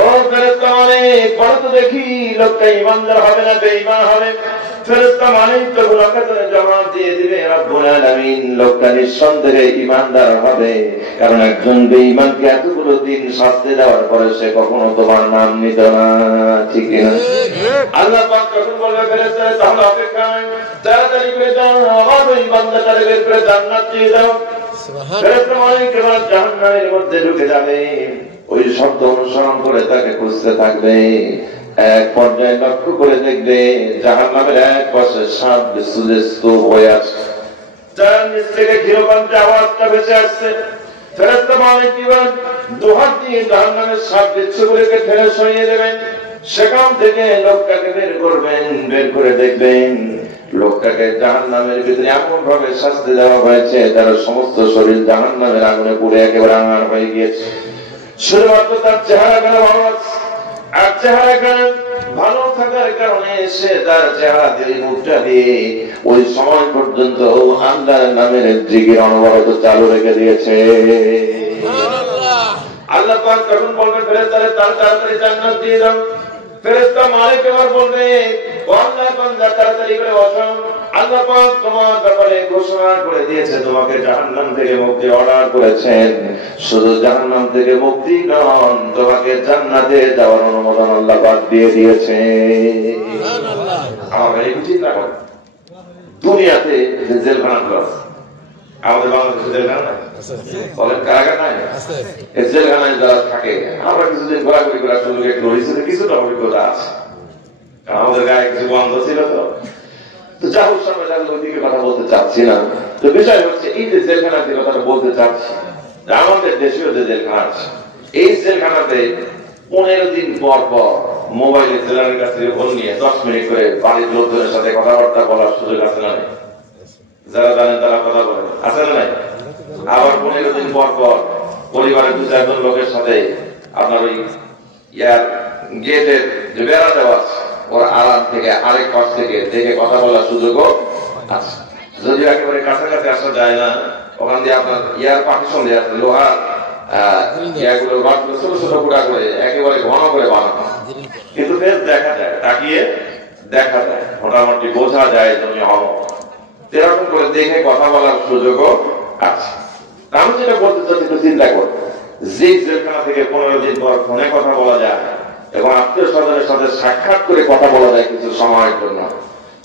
ও ফেরেশতা মালিক বলো তো দেখি লোকটা ঈমানদার হবে না বেঈমান হবে? ফেরেশতা মালিক তো গুনাহগারে জবাব দিয়ে দিবে, রব্বুল আলামিন, লোকটা নিঃসন্দেহে ঈমানদার হবে, কারণ একজন বেঈমানকে এতগুলো দিন শাস্তি দেওয়ার পরে সে কখনো তোমার নাম নিত না, ঠিক না? আল্লাহ পাক তখন বলবে, ফেরেশতা তাহলে অপেক্ষা নয়, তাড়াতাড়ি করে দাও, আমার ওই বান্দাটাকে বের করে জান্নাত দিয়ে দাও। ফেরেশতা মালিক এবার জাহান্নামের মধ্যে ঢুকে যাবে, ওই শব্দ অনুসরণ করে তাকে খুঁজতে থাকবে। এক পর্যায়ে লক্ষ্য করে দেখবে জাহান্নামের এক পাশে সাপ বিচ্ছুরিত স্তূপ হয়ে আছে, যার নিচ থেকে ঘৃণাক্ত আওয়াজটা ভেসে আসছে। ফেরেশতা মালিক এবার দুহাত দিয়ে জাহান্নামের সাপ বিচ্ছুগুলোকে ঠেলে সরিয়ে দেবেন, সেখান থেকে লোকটাকে বের করবেন, বের করে দেখবেন লোকটাকে জাহান্নামের ভিতরে এমন ভাবে শাস্তি দেওয়া হয়েছে তার সমস্ত শরীর জাহান্নামের আগুনে পুড়ে একেবারে আঙার হয়ে গিয়েছে। শুধুমাত্র তার চেহারা কেন ভালো আছে, আর চেহারা কেন ভালো থাকার কারণে সে তার চেহারা দিয়ে মুখটা দিয়ে ওই সময় পর্যন্ত আল্লাহর নামের জিকির অনবরত চালু রেখে দিয়েছে। আল্লাহ পাক তখন বলবেন, ফেরেশতারে তার তাড়াতাড়ি জান্নাত দিয়ে দাও। ফেরেশতা মালিক এবার বলবে, ও আল্লাহর বান্দা তাড়াতাড়ি করে বসো, আল্লাহ পাক তোমার ব্যাপারে ঘোষণা করে দিয়েছে, তোমাকে জাহান্নাম থেকে মুক্তি অর্ডার করেছেন। শুধু জাহান্নাম থেকে মুক্তি নন, তোমাকে জান্নাতে যাওয়ার অনুমোদন আল্লাহ পাক দিয়ে দিয়েছে। সুবহানাল্লাহ। আমার এই চিন্তা কর, দুনিয়াতে যে জেলখানাগুলো আছে আমাদের বাংলাদেশে জেলখানা নাই, বলেন কারাগার নাই, এই জেলখানায় যারা থাকে আমরা কিছুদিন ঘোরাঘুরি করার সুযোগ একটু হয়েছে, কিছুটা অভিজ্ঞতা আছে, আমাদের গায়ে কিছু বন্ধ ছিল তো যা হোক সামনে ওই দিকে কথা বলতে চাচ্ছি না। তো বিষয় হচ্ছে এই যে জেলখানার যে কথাটা বলতে চাচ্ছি, আমাদের দেশীয় যে জেলখানা আছে এই জেলখানাতে 15 দিন পর পর মোবাইলে জেলারের কাছ থেকে ফোন নিয়ে 10 মিনিট করে বাড়ির লোকজনের সাথে কথাবার্তা বলার সুযোগ আছে না? যারা জানেন তারা কথা বলেন, আছে না নাই? আবার 15 দিন পর পর পরিবারের 2-4 লোকের সাথে আপনার ওই গেটের যে বেড়া দেওয়া আছে ওর আড়াল থেকে আরেক পাশ থেকে দেখে কথা বলার সুযোগও আছে। যদিও একেবারে কাছাকাছি আসা যায় না, ওখান দিয়ে আপনার পার্টিশন দেওয়া আছে, লোহার ছোট ছোট গুঁড়া করে একেবারে ঘন করে বানানো, কিন্তু বেশ দেখা যায়, তাকিয়ে দেখা যায়, মোটামুটি বোঝা যায় তুমি এরকম করে দেখে কথা বলার সুযোগও আছে। আমি যেটা বলতে চাচ্ছি একটু চিন্তা কর, যে জেলখানা থেকে 15 দিন পর ফোনে কথা বলা যায় এবং আত্মীয় স্বজনের সাথে সাক্ষাৎ করে কথা বলা যায় কিছু সময়ের জন্য,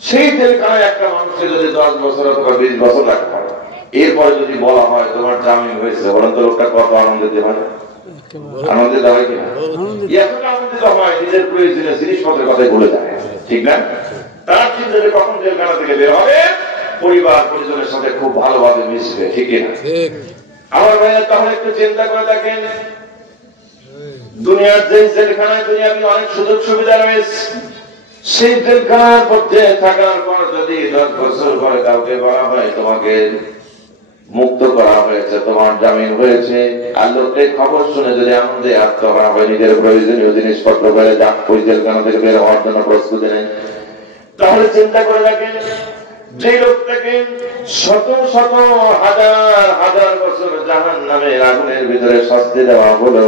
সেই জেলখানায় একটা মানুষকে যদি 10 বছর অথবা 20 বছর রাখা হয়, এরপরে যদি বলা হয় তোমার জামিন হয়েছে, বলেন তো লোকটা কত আনন্দিত হয়? আনন্দিত হয় কিনা? এতটা আনন্দিত হয় নিজের প্রয়োজনীয় জিনিসপত্রের কথাই বলে যায়, ঠিক না? তার চিন্তা যে কখন জেলখানা থেকে বের হবে, পরিবার পরিজনের সাথে খুব ভালোভাবে মিশবে, ঠিক না? আমার ভাইয়া তাহলে একটু চিন্তা করে দেখেন, দুনিয়ার যে জেলখানায় দুনিয়াবি অনেক সুযোগ সুবিধা রয়েছে, সেই জেলখানার মধ্যে থাকার পর যদি 10 বছর পরে কাউকে বলা হয় তোমাকে মুক্ত করা হয়েছে, তোমার জামিন হয়েছে, আর লোকের খবর শুনে যদি আনন্দে আত্মহারা হয়, নিজের প্রয়োজনীয় জিনিসপত্র বেড়ে যাক ওই জেলখানা থেকে বের হওয়ার জন্য প্রস্তুতি নেন, তাহলে চিন্তা করে দেখেন যে লোকটাকে শত শত হাজার হাজার বছর জাহান্নামের আগুনের ভিতরে শাস্তি দেওয়া হলো,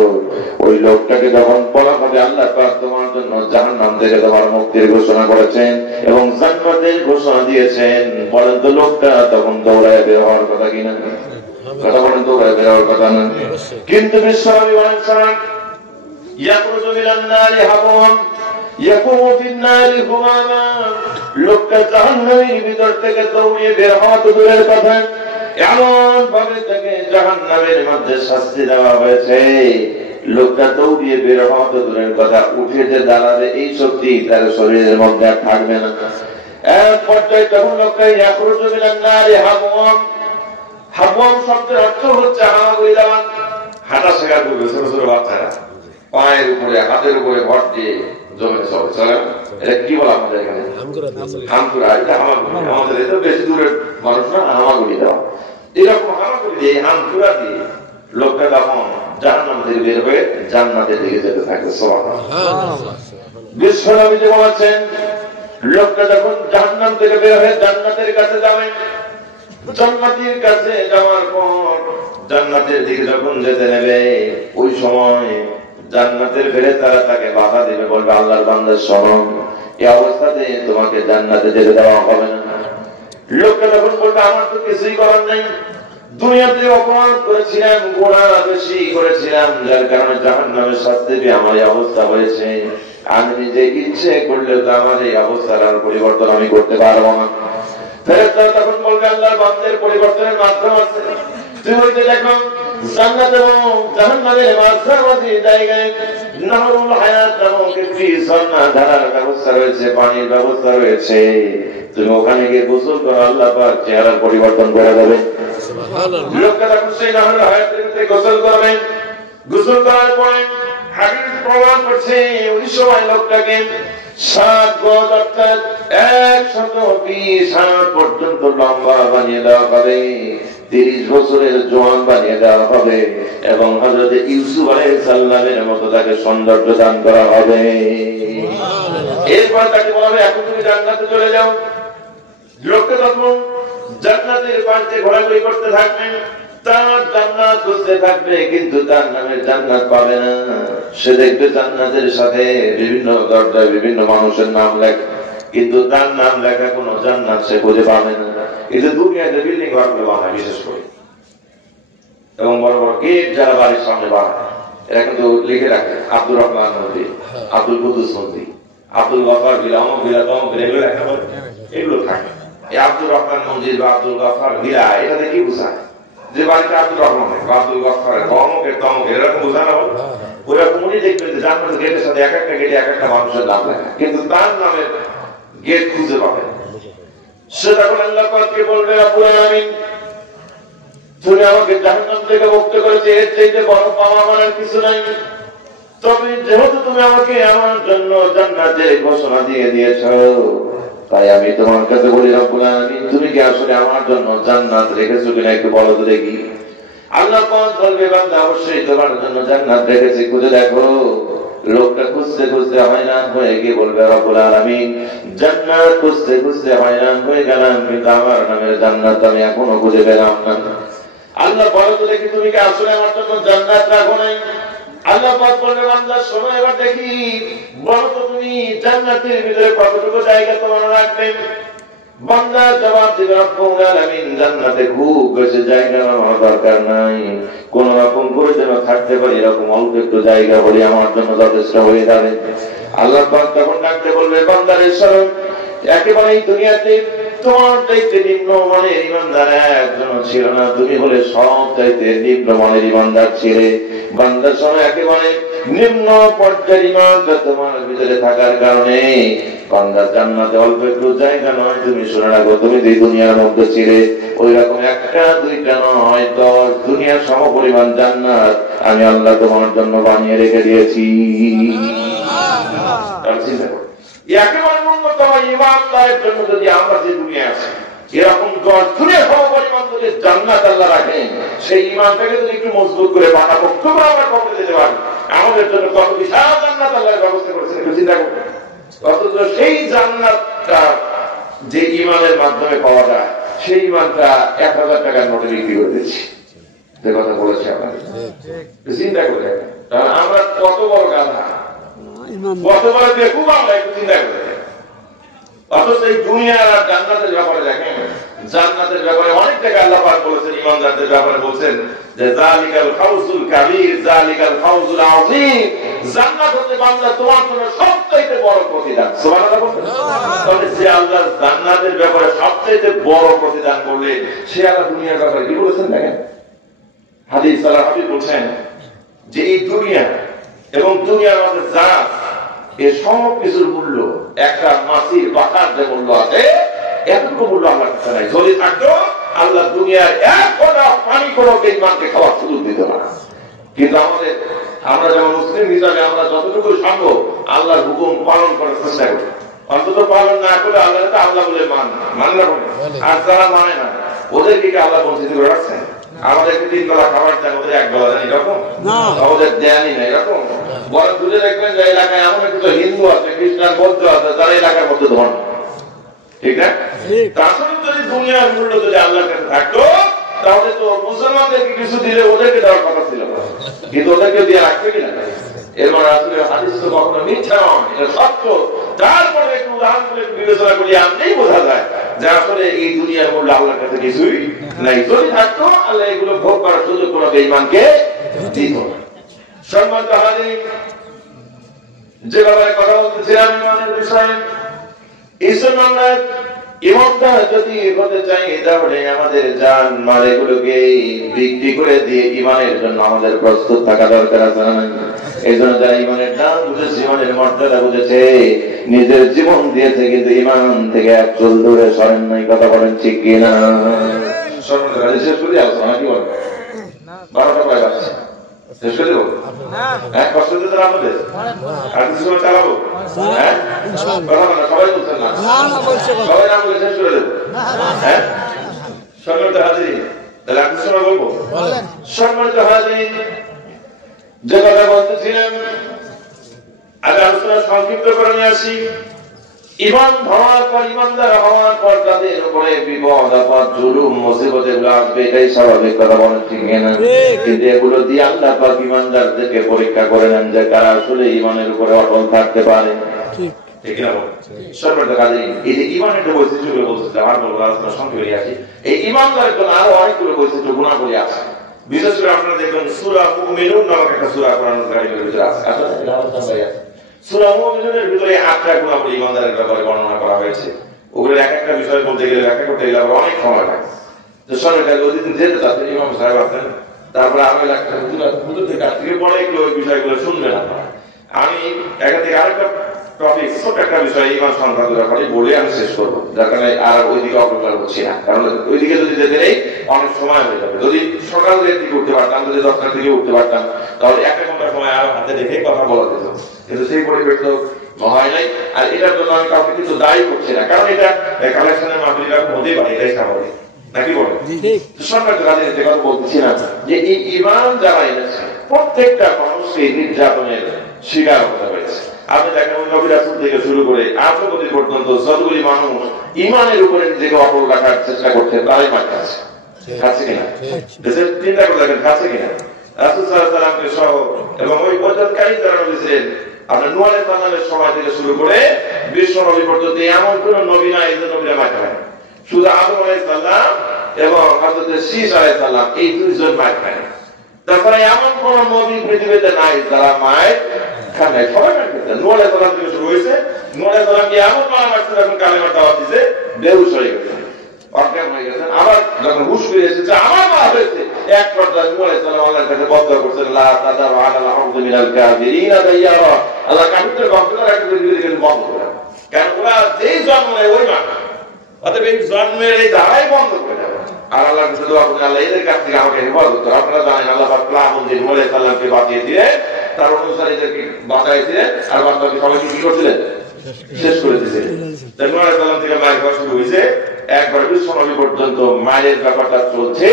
ওই লোকটাকে যখন বলা হবে আল্লাহ পাক তোমার জন্য জাহান্নাম থেকে তোমার মুক্তির ঘোষণা করেছেন এবং জান্নাতের ঘোষণা দিয়েছেন, বলেন তো লোকটা তখন দৌড়ায় বের হওয়ার কথা কিনা? কথা বলেন, দৌড়ায় বের হওয়ার কথা না। কিন্তু বিশ্বনবী বলেছেন ইয়াখরুজু মিনান নারি হাওয়াম ইয়াকুমু ফিন নারি হুমামা, লোকটা জাহান্নামের ভিতর থেকে দৌড়িয়ে বের হওয়া তো দূরের কথা, এমন ভাবে তাকে জাহান্নামের মধ্যে শাস্তি দেওয়া হয়েছে, লোকটা দৌড়িয়ে বের হওয়া তো দূরের কথা, উঠে যে দাঁড়াবে এই শক্তি তার শরীরের মধ্যে আর থাকবে না। এক পর্যায়ে তখন লোকটা ইয়াখরুজু মিনান নারি হাওয়াম, হাওয়াম শব্দের অর্থ হচ্ছে হামাগুড়ি দেওয়া, হাঁটা শেখা করবে ছোট ছোট বাচ্চারা, পায়ের উপরে হাতের উপরে ভর দিয়ে জমে চলে চলে, এটা কি বলা আমাদের এখানে হামকুড়া, এটা হামাগুড়ি, আমাদের এটা বেশি দূরের মানুষ না, হামাগুড়ি দেওয়া, এরকম হামাগুড়ি দিয়ে হামকুড়া দিয়ে লোকটা তখন জাহান্নাম থেকে বের হয়ে জান্নাতের দিকে যেতে থাকে। সুবহানাল্লাহ। বিশ্বনবী যে বলেছেন লোকটা যখন জাহান্নাম থেকে বের হয়ে জান্নাতের কাছে যাবে, জান্নাতের কাছে যাওয়ার পর জান্নাতের দিকে যখন যেতে নেবে, ওই সময় জান্নাতের ফেরেশতারা তাকে বাধা দিবে, বলবে আল্লাহর বান্দা শোনো, এই অবস্থাতে তোমাকে জান্নাতে যেতে দেওয়া হবে না। লোকটা তখন বলবে আমার তো কিছুই করার নেই, দুনিয়াতে অপরাধ করেছিলাম, গুনাহ বেশি করেছিলাম, যার কারণে জাহান্নামের শাস্তি পেয়ে আমার এই অবস্থা হয়েছে, আমি নিজে ইচ্ছে করলে তো আমার এই অবস্থার আর পরিবর্তন আমি করতে পারবো না। ফেরেশতারা তখন বলবে আল্লাহর বান্দার পরিবর্তনের মাধ্যম আছে, তুমি বলতে দেখো জান্নাত এবং জাহান্নামের মাঝামাঝি জায়গায় নহরুল হায়াত নামক একটি ঝর্ণা ধারার ব্যবস্থা রয়েছে, পানির ব্যবস্থা রয়েছে, তুমি ওখানে গিয়ে গোসল করো, আল্লাহ পাক চেহারার পরিবর্তন করে দেবে। লোকটা তখন সেই নহরুল হায়াতের ভিতরে গোসল করবেন, গোসল করার পরে হাদিস প্রমাণ করছে ওই সময় লোকটাকে 7 গজ অর্থাৎ 120 হাত পর্যন্ত লম্বা বানিয়ে দেওয়া হবে, 30 বছরের জওয়ান বানিয়ে দেওয়া হবে এবং হযরত ইউসুফ আলাইহিস সালামের মতো তাকে সৌন্দর্য দান করা হবে। এরপর তাকে বলা হবে এখন তুমি জান্নাতে চলে যাও। লোকটা তখন জান্নাতের পাশে ঘোরাঘুরি করতে থাকবে, তার জান্নাত খুঁজতে থাকবে, কিন্তু তার নামের জান্নাত পাবে না। সে দেখবে জান্নাতের সাথে বিভিন্ন দরজায় বিভিন্ন মানুষের নাম লেখা, কিন্তু তার নাম লেখা কোন জান্নাত সে খুঁজে পাবে না। এই যে দুনিয়াতে বিল্ডিং ঘরগুলো বানায় বিশেষ করে, এবং বড় বড় গেট যারা বাড়ির সামনে বানায়, এরা কিন্তু লিখে রাখে আব্দুর রহমান মন্দির, আব্দুল কুদ্দুস মন্দির, আব্দুল গফার বিলা, অমুক বিলা, তমুক বিলা, এগুলো লেখা, এগুলো থাকে। আব্দুর রহমান মঞ্জিল বা আব্দুল গফফার ভিলা, এটাতে কি বোঝায়? যে বাড়িতে আব্দুর রহমান আব্দুল গফফার তমকের এরকম বোঝায় না? ওরকম উনি দেখবেন যে জান্নাতের গেটের সাথে এক একটা গেটে এক একটা মানুষের নাম লেখা, কিন্তু তার নামের গেট খুঁজে পাবেন। সে তখন আল্লাহ পাককে বলবে, রব্বুল আলামিন তুমি আমাকে জাহান্নাম থেকে মুক্ত করেছে, এর চাইতে বড় পাওয়া আমার আর কিছু নাই। তবে যেহেতু তুমি আমাকে আমার জন্য জান্নাতের ঘোষণা দিয়ে দিয়েছো, তাই আমি তোমার কাছে বলি রব্বুল আলামিন তুমি কি আসলে আমার জন্য জান্নাত রেখেছো কিনা একটু বলো তো দেখি। আল্লাহ পাক বলবে, বান্দা অবশ্যই তোমার জন্য জান্নাত রেখেছি, খুঁজে দেখো। লোকটা খুঁজতে খুঁজতে হয়রান হয়ে গিয়ে বলবে, রব্বুল আলামিন জান্নাত খুঁজতে খুঁজতে হয়রান হয়ে গেলাম, কিন্তু আমার নামের জান্নাত আমি এখনো খুঁজে পেলাম না। আল্লাহ বলো তো দেখি তুমি কি আসলে আমার জন্য জান্নাত রাখো নাই? আল্লাহ পাক বলবে, বান্দা শোনো এবার দেখি, বলো তো তুমি জান্নাতের ভিতরে কতটুকু জায়গা তোমার রাখবেন? বান্দা জবাব দিবে, রব্বুল আলামিন জান্নাতে খুব বেশি জায়গা আমার দরকার নাই, কোন রকম করে যেন থাকতে পারি এরকম অল্প একটু জায়গা হলে আমার জন্য যথেষ্ট হয়ে যাবে। আল্লাহ পাক তখন ডাকতে বলবে, বান্দারে শোনো, একেবারেই দুনিয়াতে তোমার চাইতে নিম্ন মানের ইমানদার একজন ছিল না, তুমি বলে সব চাইতে নিম্ন মানের ইমানদার ছিলে। বান্দার সময় একেবারে নিম্ন পর্যায়ের ইমানটা তোমার ভিতরে থাকার কারণে বান্দার জান্নাতে অল্প একটু জায়গা নয়, তুমি শুনে রাখো, তুমি যে দুনিয়ার মধ্যে ছিলে ওই রকম একটা দুইটা নয় 10 দুনিয়ার সমপরিমাণ জান্নাত আমি আল্লাহ তোমার জন্য বানিয়ে রেখে দিয়েছি। চিন্তা করো, একেবারে ন্যূনতম ইমানদারের জন্য যদি আমরা যে দুনিয়া আছি এরকম 10 দুনিয়ার সমপরিমাণ যদি জান্নাত আল্লাহ রাখেন, সেই ইমানটাকে যদি একটু মজবুত করে পাকাপোক্ত করে আমরা কবরে যেতে পারি, আমাদের জন্য কত বিশাল জান্নাত আল্লাহ ব্যবস্থা করেছেন একটু চিন্তা করুন। অথচ সেই জান্নাতটা যে ইমানের মাধ্যমে পাওয়া যায়, সেই ইমানটা 1000 টাকার নোটে বিক্রি করে দিচ্ছি, যে কথা বলেছি আপনাদের। চিন্তা করে তাহলে আমরা কত বড় গাধা, কত বড় বেকুব আমরা, একটু চিন্তা করে। অথচ এই দুনিয়ার আর জান্নাতের ব্যাপারে দেখেন, জান্নাতের ব্যাপারে অনেক জায়গায় আল্লাহ পাক বলেছেন, ইমানদারদের ব্যাপারে বলছেন যে যালিকাল ফাউজুল কাবীর, যালিকাল ফাউজুল আযীম, জান্নাত হচ্ছে বান্দা তোমার জন্য সবচেয়ে বড় প্রতিদান। সুবহানাল্লাহ বলেন। তবে যে আল্লাহ জান্নাতের ব্যাপারে সবচেয়ে বড় প্রতিদান করলেন, সে আল্লাহ দুনিয়ার ব্যাপারে কি বলেছেন দেখেন। হাদিস আল্লাহ হাবিব বলেন যে এই দুনিয়া এবং দুনিয়ার মধ্যে যা এই সব কিছুর মূল্য একটা মাছির বাটার যে মূল্য আছে, এতটুকু মূল্য আমার কাছে নাই। যদি থাকতো আল্লাহ দুনিয়ার এক ফোঁটা পানি কোনো বেঈমানকে খাওয়ার সুযোগ দিত না। কিন্তু আমরা যেমন মুসলিম হিসাবে আমরা যতটুকু সম্ভব আল্লাহর হুকুম পালন করার চেষ্টা করি, অন্তত পালন না করে আল্লাহ বলে মানে না বলে, আর যারা মানে না ওদেরকে আল্লাহ বঞ্চিত করে রাখছেন। আমাদেরকে 3 বেলা খাবার দেন, ওদের 1 বেলা দেন এরকম, ওদের দেনই না এরকম। বড় দূরে দেখবেন যে এলাকায় এমন কিছু হিন্দু আছে, খ্রিস্টান, বৌদ্ধ আছে, তারা এলাকার মধ্যে ধর্ম, ঠিক না? তাছাড়া যদি দুনিয়ার মূল্য যদি আল্লাহর কাছে থাকতো, তাহলে তো মুসলমানদেরকে কিছু দিলে ওদেরকে দেওয়ার কথা ছিল, কিন্তু ওদেরকে দিয়ে রাখবে কিনা? এর মানে আসলে হাদিস তো কখনো মিথ্যা নয়, এটা সত্য। তারপরে একটু উদাহরণ করে বিবেচনা করি, আমরাই বোঝা যায় যে আসলে এই দুনিয়ার মূল্য আল্লাহর কাছে কিছুই নাই। যদি থাকতো আল্লাহ এগুলো ভোগ করার সুযোগ কোনো বেঈমানকে দিত না। সম্মানিত হাজিরিন, যে ব্যাপারে কথা বলতেছিলাম ইমানের বিষয়ে, ঈশ্বর আমরা ইমানদার যদি হতে চাই, তাহলে আমাদের জান মাল এগুলোকে বিক্রি করে দিয়ে ইমানের জন্য আমাদের প্রস্তুত থাকা দরকার আছে না? এই জন্য যারা ইমানের দাম বুঝেছে, ইমানের মর্যাদা বুঝেছে, নিজের জীবন দিয়েছে, কিন্তু ইমান থেকে এক চুল দূরে সরেন নাই। কথা বলেন ঠিক কিনা? শেষ করে আলোচনা কি বলবো, 12টা প্রায় বাজছে, শেষ করে দেবো। হ্যাঁ, কষ্ট দিতে আপনাদের আর কিছু সময় চালাবো। হ্যাঁ, কথা বলেন, সবাই বলছেন না, সবাই না বলে শেষ করে দেবো। হ্যাঁ, সম্মানিত হাজিরিন, তাহলে আর কিছু সময় বলবো। সম্মানিত হাজিরিন, যে কথা বলতেছিলাম, আজ আলোচনা সংক্ষিপ্ত করে নিয়ে আসি। ইমান হওয়ার পর, ইমানদার হওয়ার পর তাদের উপরে বিপদ আপদ জুলুম মুসিবত এগুলো আসবে, এটাই স্বাভাবিক। কথা বলেন ঠিক না? কিন্তু এগুলো দিয়ে আল্লাহ পাক ইমানদারদেরকে পরীক্ষা করে নেন যে কারা আসলে ইমানের উপরে অটল থাকতে পারে। ঠিক না? সম্মানিত হাজিরিন, এই যে ইমানের যে বৈশিষ্ট্যগুলো বলতেছিলাম, আর বলবো আলোচনা সংক্ষেপে আসি। এই ইমানদারের জন্য আরো অনেকগুলো বৈশিষ্ট্য গুণাবলী আছে। বিশেষ করে আপনারা দেখবেন সূরা মুমিনুন নামক একটা সূরা কোরআনুল কারীমের ভিতরে আছে। সূরা মুমিনুনের ভিতরে 8টা গুণাবলী ইমানদারের ব্যাপারে বর্ণনা করা হয়েছে। ওগুলো এক একটা বিষয় বলতে গেলে ব্যাখ্যা করতে গেলে আবার অনেক সময় লাগে। তো সরকার ওইদিন যেতে চাচ্ছেন, ইমাম সাহেব আছেন, তারপরে আমি একটা হুজুর থেকে কাছ থেকে পরে একটু ওই বিষয়গুলো শুনবেন আপনারা। আমি এখান থেকে আরেকটা টপিক, ছোট একটা বিষয় ইমান সংক্রান্ত ব্যাপারে বলে আমি শেষ করবো, যার কারণে আর ওইদিকে অগ্রসর করছি না। কারণ ওইদিকে যদি যেতে নেই অনেক সময় হয়ে যাবে। যদি সকালের দিকে উঠতে পারতাম, যদি 10টার দিকে উঠতে পারতাম, তাহলে 1 ঘন্টা সময় আর হাতে রেখে কথা বলা যেত, কিন্তু সেই পরিবেশ তো হয় নাই। আর এটার জন্য আমি কাউকে কিন্তু দায়ী করছি না, কারণ এটা কালেকশনের মাধ্যমে হতেই পারে, এটাই স্বাভাবিক নাকি বলেন? সরকার রাজনীতি কথা বলতেছি না যে এই ইমান যারা এনেছে প্রত্যেকটা মানুষকে নির্যাতনের শিকার হতে হয়েছে। আপনি দেখেন নবী রাসূল থেকে শুরু করে আজ অবধি পর্যন্ত যতগুলি মানুষ ইমানের উপরে নিজেকে অটল রাখার চেষ্টা করতে তারাই মার খাচ্ছে, খাচ্ছে কিনা? চিন্তা করে দেখেন খাচ্ছে কিনা? রাসূল সাল্লাল্লাহু আলাইহি ওয়াসাল্লামকে সহ এবং ওই পর্যন্তকারী যারা নবী ছিলেন, আপনার নূহ আলাইহিস সালামের সময় থেকে শুরু করে বিশ্ব নবী পর্যন্ত এমন কোন নবী নাই যে নবীরা মার খায়। শুধু আদম আলাইহিস সালাম এবং হযরত শীস আলাইহিস সালাম এই দুইজন মার খায়। তারপরে এমন কোন নবী পৃথিবীতে নাই যারা মায়ের খান নাই, সবাই মার খেতেন। নূহ আলাইহিস সালাম থেকে শুরু হয়েছে, নূহ আলাইহিস সালামকে এমন মার মারছে যখন কালেমার দাওয়াত দিতে বেহুশ হয়ে গেছেন, অজ্ঞান হয়ে গেছেন। আবার যখন হুশ ফিরে এসেছে, আমার মা হয়েছে, এক পর্যায়ে নূহ আলাইহিস সালাম আল্লাহর কাছে বদদোয়া করছেন, লা তাদারু আলাল আরদি মিনাল কাফিরিনা দাইয়ারা, আল্লাহ কাফিরদের বংশধর একটা পৃথিবীতে বন্ধ করে, কারণ ওরা যেই জন্ম নেয় ওই মা, অতএব এই জন্মের এই ধারাই বন্ধ করে দেবে। আর আল্লাহর কাছে দোয়া করুন, আল্লাহ এদের কাছ থেকে আমাকে হেফাজত করো। আপনারা জানেন আল্লাহ পাক প্লাবনদের নূহ আলাইহিস সালামকে বাঁচিয়ে দিলেন, তার অনুসারীদেরকে বাঁচাইছিলেন, আর বাদ বাকি সবাইকে কি করছিলেন? শেষ করে দিয়েছিলেন। তাই নূহ আলাইহিস সালাম থেকে মায়ের খাওয়া শুরু হয়েছে, একবার বিশ্ব নবী পর্যন্ত মায়ের ব্যাপারটা চলছে।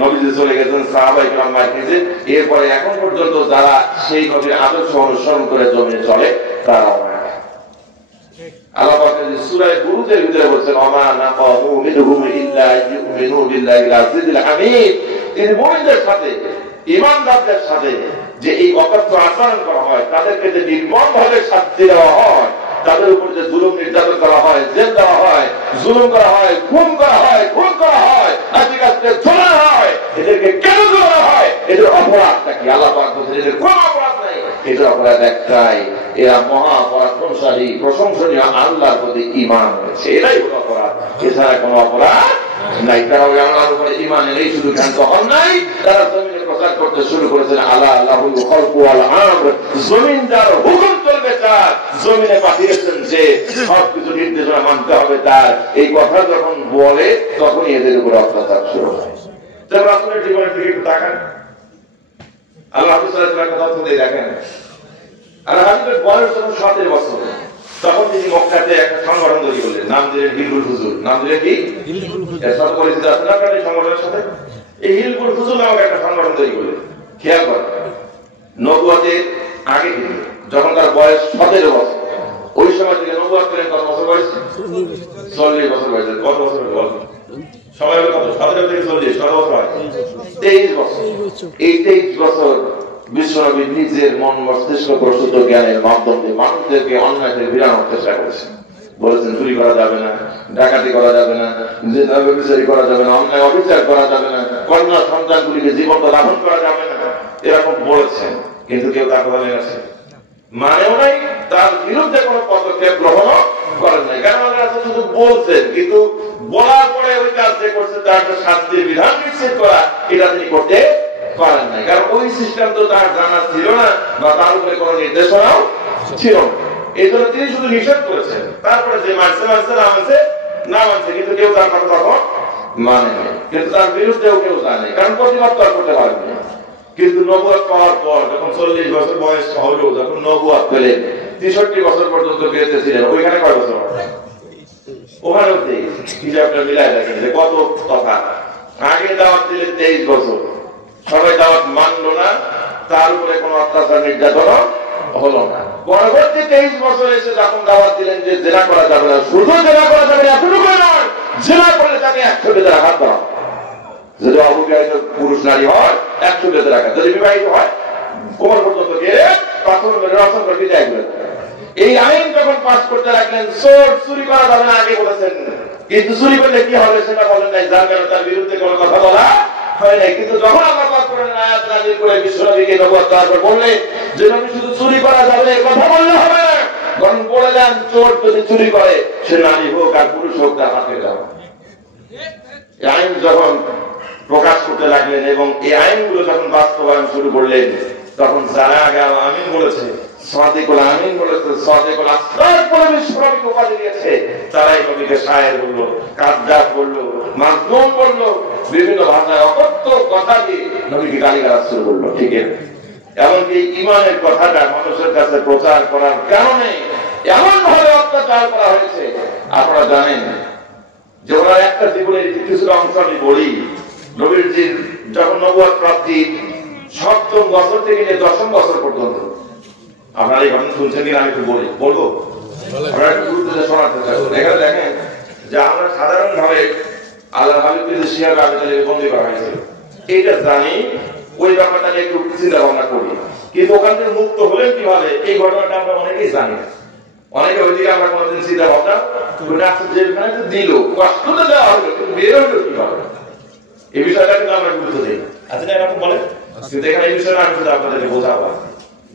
নবীজি চলে গেছেন, সাহাবায়ে কেরাম মায়ের খেয়েছেন, এরপরে এখন পর্যন্ত যারা সেই নবীর আদর্শ অনুসরণ করে জমিনে চলে তারাও আল্লাহ পাক সূরা বুরুজের ভিতরে বলেছেন, ওমা নাকামু মিনহুম ইল্লা ইউমিনু বিল্লাহিল আজিজিল হামিদ। এই মুমিনদের সাথে, ঈমানদারদের সাথে যে এই অকথ্য আচরণ করা হয়, তাদেরকে যে নির্মমভাবে শাস্তি দেওয়া হয়, তাদের উপর যে জুলুম নির্যাতন করা হয়, জেল দেওয়া হয়, জুলুম করা হয়, খুন করা হয়, খুন করা হয়, আজকে ঝোলানো হয়, এদেরকে কেন ঝোলানো হয়? এদের অপরাধটা কি? আল্লাহ পাক বলেছেন এদের কোনো অপরাধ নাই, এদের অপরাধ একটাই, এরা মহা পরাক্রমশালী প্রশংসনীয় আল্লাহর প্রতি ঈমান রয়েছে, এটাই হলো অপরাধ, এছাড়া কোনো অপরাধ নাই। তারা ওই আল্লাহর উপরে ঈমান এনেই শুধু ক্ষান্ত হন নাই, তারা জমিনে প্রচার করতে শুরু করেছেন, আলা লাহুল খালকু ওয়াল আমর, জমিন যার হুকুম চলবে তার, জমিনে পাঠিয়েছেন যে সবকিছু নির্দেশনা মানতে হবে তার। এই কথা যখন বলে তখনই এদের উপর অত্যাচার শুরু হয়। যেমন আপনার জীবনের দিকে একটু তাকান, আল্লাহ হাফিজ সাল্লাল্লাহু আলাইহি ওয়াসাল্লাম কথা দেখেন, আর হাবিবের বয়স যখন 17 বছর, তখন তিনি মক্কাতে একটা সংগঠন তৈরি করলেন, নাম দিলেন হিলকুল ফুজুল। নাম দিলেন কি? হিলকুল ফুজুল। এর সাথে পরিচিত আছেন আপনারা এই সংগঠনের সাথে? এই হিলকুল ফুজুল নামক একটা সংগঠন তৈরি করলেন। খেয়াল করেন, নবুয়তের আগে থেকে যখন তার বয়স 17 বছর, ওই সময় থেকে নবুয়ত করেন কত বছর বয়স? 40 বছর বয়স। কত বছর বয়স? সময় হলো কত? 17 থেকে 40, কত বছর হয়? 23 বছর। এই 23 বছর বিশ্বনবী নিজের মন মস্তিষ্ক প্রস্তুত জ্ঞানের মাধ্যমে মানুষদেরকে অন্যায় থেকে বিরানোর চেষ্টা করেছেন। বলেছেন চুরি করা যাবে না, ডাকাতি করা যাবে না, জিনা ব্যভিচারী করা যাবে না, অন্যায় অবিচার করা যাবে না, কন্যা সন্তানগুলিকে জীবন্ত লালন করা যাবে না, এরকম বলেছেন। কিন্তু কেউ তার কথা মেনেছে? মানেও নাই, তার বিরুদ্ধে কোনো পদক্ষেপ গ্রহণ করেন নাই। কারণ শুধু বলছেন, কিন্তু বলার পরে ওই কাজ যে করছে তার শাস্তির বিধান নিশ্চিত করা, এটা তিনি করতে পারেন নাই। কারণ ওই সিস্টেম তো তার জানা ছিল না, বা তার উপরে কোনো নির্দেশনাও ছিল না। এই জন্য তিনি শুধু নিষেধ করেছেন। তারপরে যে মানছে মানছে, না মানছে না মানছে, কিন্তু কেউ তার কথা তখন মানে নাই। কিন্তু তার বিরুদ্ধেও কেউ জানে, কারণ প্রতিবাদ তো করতে পারবে না। কিন্তু নবুয়ত পাওয়ার পর যখন 40 বছর বয়স হলো, যখন নবুয়ত পেলেন, 63 বছর পর্যন্ত বেঁচে ছিলেন। ওইখানে কয় বছর? ওখানেও 23। হিসাবটা মিলাই দেখেন যে কত তফাৎ। আগে দাওয়াত দিলেন 23 বছর, সবাই দাওয়াত মানলো না, তার উপরে কোনো অত্যাচার নির্যাতন হলো না। পরবর্তী 23 বছর এসে যখন দাওয়াত দিলেন যে জেনা করা যাবে না, শুধু জেনা করা যাবে না এতটুকু নয়, জেনা করলে তাকে 100 বেঁধে রাখা করা, যদি অবিবাহিত পুরুষ নারী হয় 100 বেঁধে রাখা, যদি বিবাহিত হয় কোমর পর্যন্ত গিয়ে পাথর মেরে রসন করে যাই। এই আইন যখন পাস করতে রাখলেন, চুরি করা যাবে না আগে বলেছেন, কিন্তু চুরি করলে কি হবে সেটা বলেন নাই, যার কারণে তার বিরুদ্ধে কোনো কথা বলা হয় নাই। কিন্তু যখন আল্লাহ পাক করেন আয়াত নাযিল করে বিশ্বনবীকে নবুয়ত দেওয়ার পর বললেন যে নবী শুধু চুরি করা যাবে এর কথা বললে হবে না, বরং বলে দেন চোর যদি চুরি করে সে নারী হোক আর পুরুষ হোক তার হাতে দেওয়া। এই আইন যখন প্রকাশ করতে লাগলেন এবং এই আইনগুলো যখন বাস্তবায়ন শুরু করলেন, তখন যারা আগে আমিন বলেছে, সাদিকুল আমিন বলেছে, সাদিকুল আসরার বলে বিশ্বনবীকে উপাধি দিয়েছে, তারাই নবীকে শায়ের বললো, কাযযাব বললো, মাজনুন বললো, বিভিন্ন ভাষায় অকথ্য কথা দিয়ে নবীকে গালিগালাজ শুরু করলো। ঠিক আছে, এমনকি ইমানের কথাটা মানুষের কাছে প্রচার করার কারণে এমন ভাবে অত্যাচার করা হয়েছে। আপনারা জানেন যে ওরা একটা জীবনের কিছু অংশ আমি বলি, নবীর যখন নবুয়ত প্রাপ্তি ৭ম বছর থেকে নিয়ে ১০ম বছর পর্যন্ত, আপনারা এই ঘটনা শুনছেন কিনা আমি একটু বলবো, আপনারা একটু গুরুত্ব দিয়ে শোনার চেষ্টা করুন। এখানে দেখেন যে আমরা সাধারণ ভাবে আল্লাহ হাবিবকে শিহাবে আবু তালিবকে বন্দী করা হয়েছিল, এইটা জানি, ওই ব্যাপারটা নিয়ে একটু চিন্তা ভাবনা করি, কিন্তু ওখান থেকে মুক্ত হলেন কিভাবে এই ঘটনাটা আমরা অনেকেই জানি না। অনেকে ওইদিকে আমরা কোনোদিন চিন্তা ভাবনা যেখানে দিল কষ্ট তো দেওয়া হলো, কিন্তু বের হলো কিভাবে, এই বিষয়টা কিন্তু আমরা গুরুত্ব দিই না। আচ্ছা এরকম বলে, কিন্তু এখানে এই বিষয়টা আমি শুধু আপনাদেরকে বোঝাবো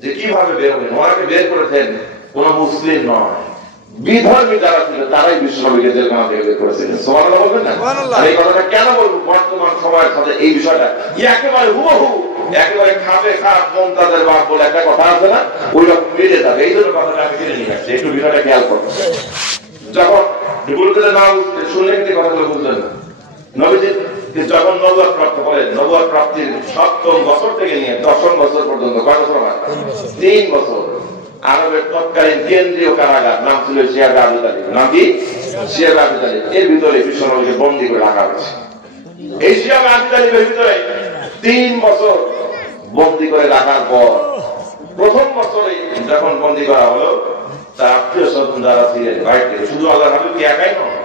যে কিভাবে বের হলেন। ওনাকে বের করেছেন কোন মুসলিম নয়, বিধর্মী যারা ছিল তারাই বিশ্বনবীকে জেলখানা থেকে বের করেছিলেন। সুবহানাল্লাহ বলবেন না? এই কথাটা কেন বলবো, বর্তমান সময়ের সাথে এই বিষয়টা একেবারে হুবহু, একেবারে খাপে খাপ মুমতাজের বাপ বলে একটা কথা আছে না, ওই রকম মিলে যাবে। এই জন্য কথাটা আমি কিনে নিয়ে আসছি, একটু বিষয়টা খেয়াল করবো। যখন বলতে না শুনলে কিন্তু কথাগুলো বুঝলেন না। নবীজি যখন নবুয়ত প্রাপ্ত করেন, নবুয়ত প্রাপ্তির ৭ম বছর থেকে নিয়ে ১০ম বছর পর্যন্ত, কয় বছর হয়? ৩ বছর। আরবের তৎকালীন কেন্দ্রীয় কারাগার নাম ছিল শিহাবে আবু তালিব। নাম কি? শিহাবে আবু তালিব। এর ভিতরে বিশ্বনবীকে বন্দী করে রাখা হয়েছে। এই শিহাবে আবু তালিবের ভিতরে ৩ বছর বন্দী করে রাখার পর প্রথম বছরে যখন বন্দী করা হলো, তার আত্মীয় স্বজন যারা ছিলেন বাইরে, শুধু আল্লাহ হাবিবকে একাই নয়,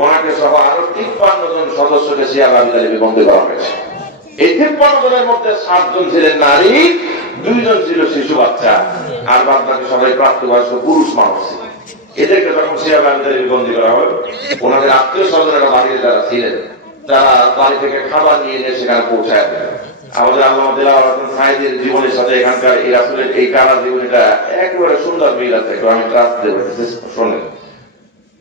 ওনাকে সহ আরো ৫৩ জন সদস্যকে শিহাবে আবু তালিবে বন্দী করা হয়েছে। এই ৫৩ জনের মধ্যে ৭ জন ছিলেন নারী, 2 জন ছিল শিশু বাচ্চা, আর বাদ বাকি সবাই প্রাপ্তবয়স্ক পুরুষ মানুষ। এদেরকে যখন শিহাবে আবু তালিবে বন্দী করা হলো, ওনাদের আত্মীয় স্বজনেরা বাড়িতে যারা ছিলেন, তারা বাড়ি থেকে খাবার নিয়ে এনে সেখানে পৌঁছায় দেয়। আমাদের আল্লামা দেলাওয়ার হোসেন সাঈদীর জীবনের সাথে এখানকার এই রাসূলের এই কারা জীবনীটা একেবারে সুন্দর মিল আছে। আমি ট্রাস্ট দেবো, শোনেন।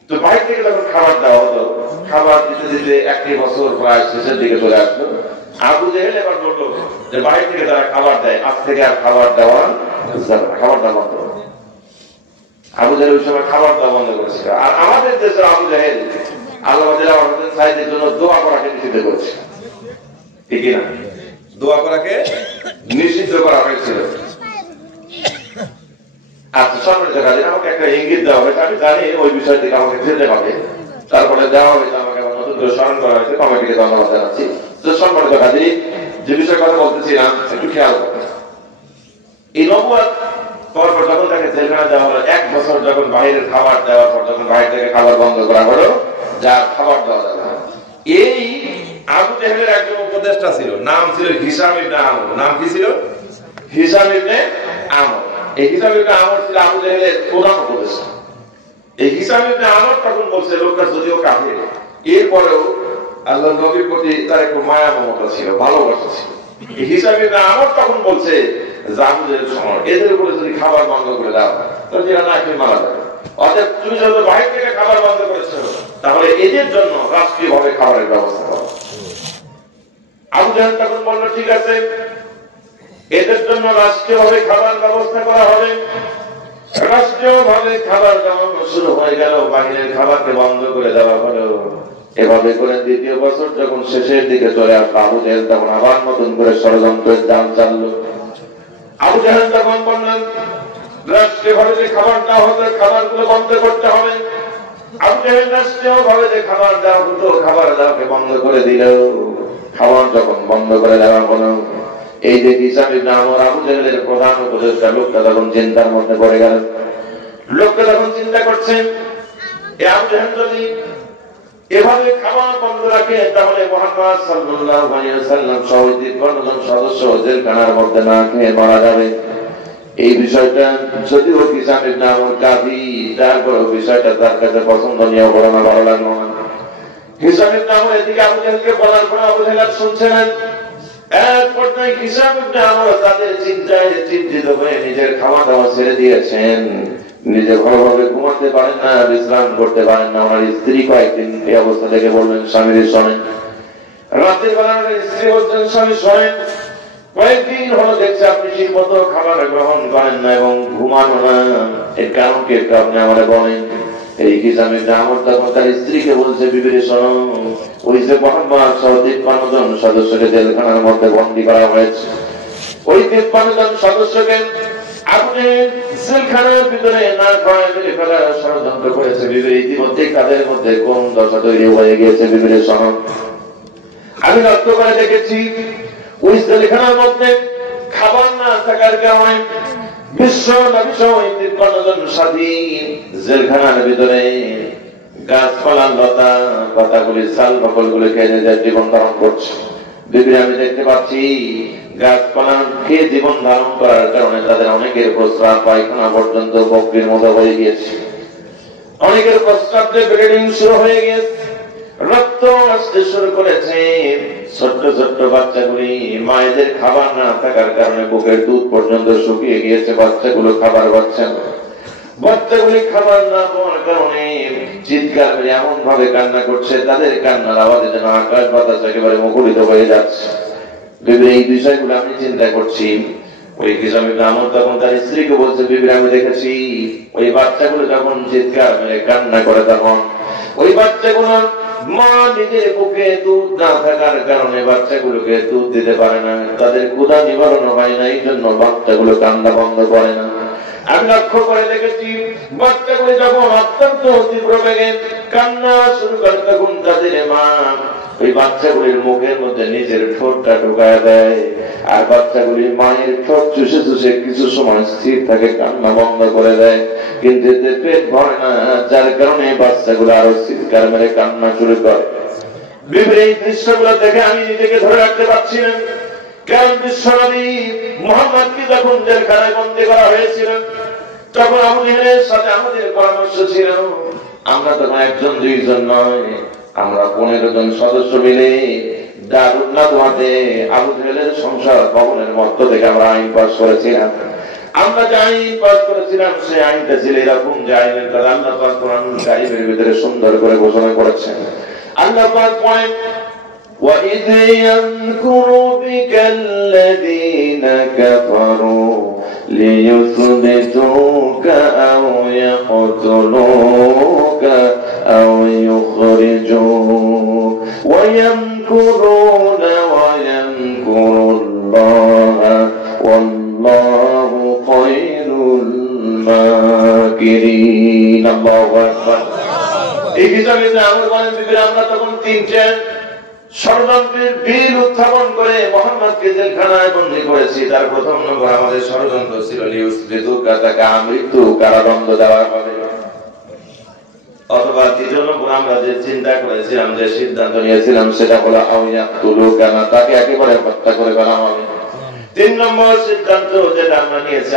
তো বাইরে থেকে যখন খাবার দেওয়া হতো, খাবার দিতে দিতে 1 বছর প্রায় শেষের দিকে চলে আসলো, আবু জেহেল এবার বললো যে বাইরে থেকে যারা খাবার দেয় আজ থেকে আর খাবার দেওয়া যাবে না, খাবার দেওয়া বন্ধ। আবু জেহেল ওই সময় খাবার দেওয়া বন্ধ করেছিল। আর আমাদের দেশের আবু জেহেল আল্লামা দেলাওয়ার হোসেন সাঈদীর জন্য দোয়া করাকে নিষিদ্ধ করেছে, ঠিক না? দোয়া করাকে নিষিদ্ধ করা হয়েছিল। আচ্ছা সম্মানিত কাজে আমাকে একটা ইঙ্গিত দেওয়া হয়েছে, আমি জানি ওই বিষয় থেকে আমাকে ফিরতে হবে, তারপরে দেওয়া হয়েছে আমাকে নতুন করে স্মরণ করা হয়েছে, কমিটিকে ধন্যবাদ জানাচ্ছি। তো সম্মানিত কাজে যে বিষয়ের কথা বলতেছিলাম একটু খেয়াল করবেন। এই নবুয়ত পরপর যখন তাকে জেলখানা দেওয়া হলো, 1 বছর যখন বাইরের খাবার দেওয়ার পর যখন বাইরে থেকে খাবার বন্ধ করা হলো, যা খাবার দেওয়া যাবে না, এই আবু জেহেলের একজন উপদেষ্টা ছিল, নাম ছিল হিশাম ইবনে আমর। নাম কি ছিল? হিশাম ইবনে আমর। এই হিশাম ইবনে আমর ছিল আবু জেহেলের প্রধান উপদেষ্টা। এই হিশাম ইবনে আমর তখন বলছে, লোকটা যদিও কাফের, এরপরেও আল্লাহর নবীর প্রতি তার একটু মায়া মমতা ছিল, ভালোবাসা ছিল। এই হিশাম ইবনে আমর তখন বলছে যে আবু জেহেল সময় এদের উপরে যদি খাবার বন্ধ করে দাও তাহলে এরা না খেয়ে মারা যাবে। অর্থাৎ তুমি যত বাইরে থেকে খাবার বন্ধ করেছো, তাহলে এদের জন্য রাষ্ট্রীয়ভাবে খাবারের ব্যবস্থা করো। আবু জেহেল তখন বলল ঠিক আছে, এদের জন্য রাষ্ট্রীয়ভাবে খাবার ব্যবস্থা করা হবে। রাষ্ট্রীয়ভাবে খাবার দেওয়া শুরু হয়ে গেল, বাহিরের খাবারকে বন্ধ করে দেওয়া হলো। এভাবে করে 2য় বছর যখন শেষের দিকে চলে আসলো, আবু জেহেল তখন আবার নতুন করে ষড়যন্ত্রের জাল চাললো। আবু জেহেল তখন বললেন রাষ্ট্রীয়ভাবে যে খাবার দেওয়া হতো খাবারগুলো বন্ধ করতে হবে। আবু জেহেল রাষ্ট্রীয়ভাবে যে খাবার দেওয়া হতো খাবার দেওয়াকে বন্ধ করে দিল। খাবার যখন বন্ধ করে দেওয়া হলো, এই যে হিশাম ইবনে আমর আবু জেহেলের প্রধান উপদেষ্টা, লোকটা তখন চিন্তার মধ্যে পড়ে গেল। লোকটা তখন চিন্তা করছেন, আবু জেহেল যদি এভাবে খাবার বন্ধ রাখে তাহলে মুহাম্মদ সাল্লাল্লাহু আলাইহি ওয়াসাল্লাম সহ 53 জন সদস্য জেলখানার মধ্যে না খেয়ে মারা যাবে। এই বিষয়টা যদিও হিশাম ইবনে আমর কাফি, তারপরেও বিষয়টা তার কাছে পছন্দনীয় বলে না, ভালো লাগলো না। হিশাম ইবনে আমর এদিকে আবু জেহেলকে বলার পর আবু জেহেল শুনছেন। এক পর্যায়ে হিশাম ইবনে আমর তাদের চিন্তায় চিন্তিত হয়ে নিজের খাওয়া দাওয়া ছেড়ে দিয়েছেন। নিজে ভালোভাবে ঘুমাতে পারেন না, বিশ্রাম করতে পারেন না। ওনার স্ত্রী কয়েকদিন এই অবস্থা থেকে বললেন স্বামীর শোনেন, রাতের বেলা স্ত্রী বলছেন স্বামী শোনেন, কয়েকদিন হলো দেখছে আপনি ঠিক মতো খাবার গ্রহণ করেন না এবং ঘুমানো না, এর কারণ কি একটু আপনি আমাদের বলেন। এই হিসাবে আমার তখন তার স্ত্রীকে বলছে, বিবিরে শোনো, ওই যে মোহাম্মদ সহ 53 জন সদস্যকে জেলখানার মধ্যে বন্দী করা হয়েছে, ওই 53 জন সদস্যকে আপনি জেলখানার ভিতরে না খাওয়ায় মেরে ফেলার ষড়যন্ত্র করেছে। বিবির ইতিমধ্যে তাদের মধ্যে কোন দশা তৈরি হয়ে গিয়েছে। বিবিরে শোনো, আমি লক্ষ্য করে দেখেছি ওই জেলখানার মধ্যে খাবার না থাকার কারণে বিশ্ব নবিশ 53 জন সাথী জেলখানার ভিতরে গাছপালার লতা পাতাগুলি ছাল বাকলগুলি খেয়ে নিজের জীবন ধারণ করছে। বিবির আমি দেখতে পাচ্ছি গাছপালা খেয়ে জীবন ধারণ করার কারণে তাদের অনেকের প্রস্রাব পায়খানা পর্যন্ত বকরির মতো হয়ে গিয়েছে, অনেকের প্রস্রাব যে ব্লিডিং শুরু হয়ে গিয়েছে, রক্ত আসতে শুরু করেছে। ছোট্ট ছোট্ট বাচ্চাগুলি মায়েদের খাবার না থাকার কারণে বুকের দুধ পর্যন্ত শুকিয়ে গিয়েছে, বাচ্চাগুলো খাবার পাচ্ছে না। বাচ্চাগুলি খাবার না পাওয়ার কারণে চিৎকার করে এমন ভাবে কান্না করছে, তাদের কান্নার আওয়াজে যেন আকাশ বাতাস একেবারে মুখরিত হয়ে যাচ্ছে। এই বিষয়গুলো আমি চিন্তা করছি। ওই কিসামি ব্রাহ্মণ তখন তার স্ত্রীকে বলছে, বিবির আমি দেখেছি ওই বাচ্চাগুলো যখন চিৎকার মেরে কান্না করে, তখন ওই বাচ্চাগুলোর মা নিজের বুকে দুধ না থাকার কারণে বাচ্চাগুলোকে দুধ দিতে পারে না, তাদের ক্ষুধা নিবারণ হয় না, এই জন্য বাচ্চাগুলো কান্না বন্ধ করে না। আমি লক্ষ্য করে দেখেছি বাচ্চাগুলি যখন অত্যন্ত তীব্র বেগে কান্না শুরু করে, তখন তাদের মা ওই বাচ্চাগুলির মুখের মধ্যে নিজের ঠোঁটটা ঢুকায় দেয়, আর বাচ্চাগুলি মায়ের ঠোঁট চুষে চুষে কিছু সময় স্থির থাকে, কান্না বন্ধ করে দেয়, কিন্তু এতে পেট ভরে না, যার কারণে বাচ্চাগুলো আরো চিৎকার মেরে কান্না শুরু করে। বিবির এই দৃশ্যগুলো দেখে আমি নিজেকে ধরে রাখতে পারছি না, কারণ বিশ্বনবী মুহাম্মদকে যখন জেলখানায় বন্দী করা হয়েছিল, তখন আবু জেহেলের সাথে আমাদের পরামর্শ ছিল, আমরা তখন একজন দুইজন নয়, আমরা 15 জন সদস্য মিলে দারুন নাদওয়াতে আবু জেহেলের সংসদ ভবনের মধ্য থেকে আমরা আইন পাস করেছিলাম। আমরা যে আইন পাস করেছিলাম সেই আইনটা ছিল এরকম যে আইনের দ্বারা আল্লাহ পাক কোরআনুল কারীমের ভিতরে সুন্দর করে ঘোষণা করেছেন। আল্লাহ পাক বলেন, وَإِذْ يَمْكُرُ بِكَ الَّذِينَ كَفَرُوا لِيُثْبِتُوكَ أَوْ يَقْتُلُوكَ أَوْ يُخْرِجُوكَ وَيَمْكُرُونَ وَيَمْكُرُ اللَّهُ وَاللَّهُ خَيْرُ الْمَاكِرِينَ। আল্লাহু আকবার। এই হিসাবে আমরা তখন 3টে ষড়যন্ত্রের বিল উত্থাপন করে মোহাম্মদকে জেলখানায় বন্দী করেছি। তার প্রথম নম্বর আমাদের ষড়যন্ত্র ছিল তাকে মৃত্যু কারাদণ্ড দেওয়া হবে, অথবা দ্বিতীয় নম্বর আমরা যে চিন্তা করেছিলাম, যে সিদ্ধান্ত নিয়েছিলাম, সেটা হলো তাকে একেবারে হত্যা করে ফেলা হবে। 3 নম্বর সিদ্ধান্ত যেটা আমরা নিয়েছি,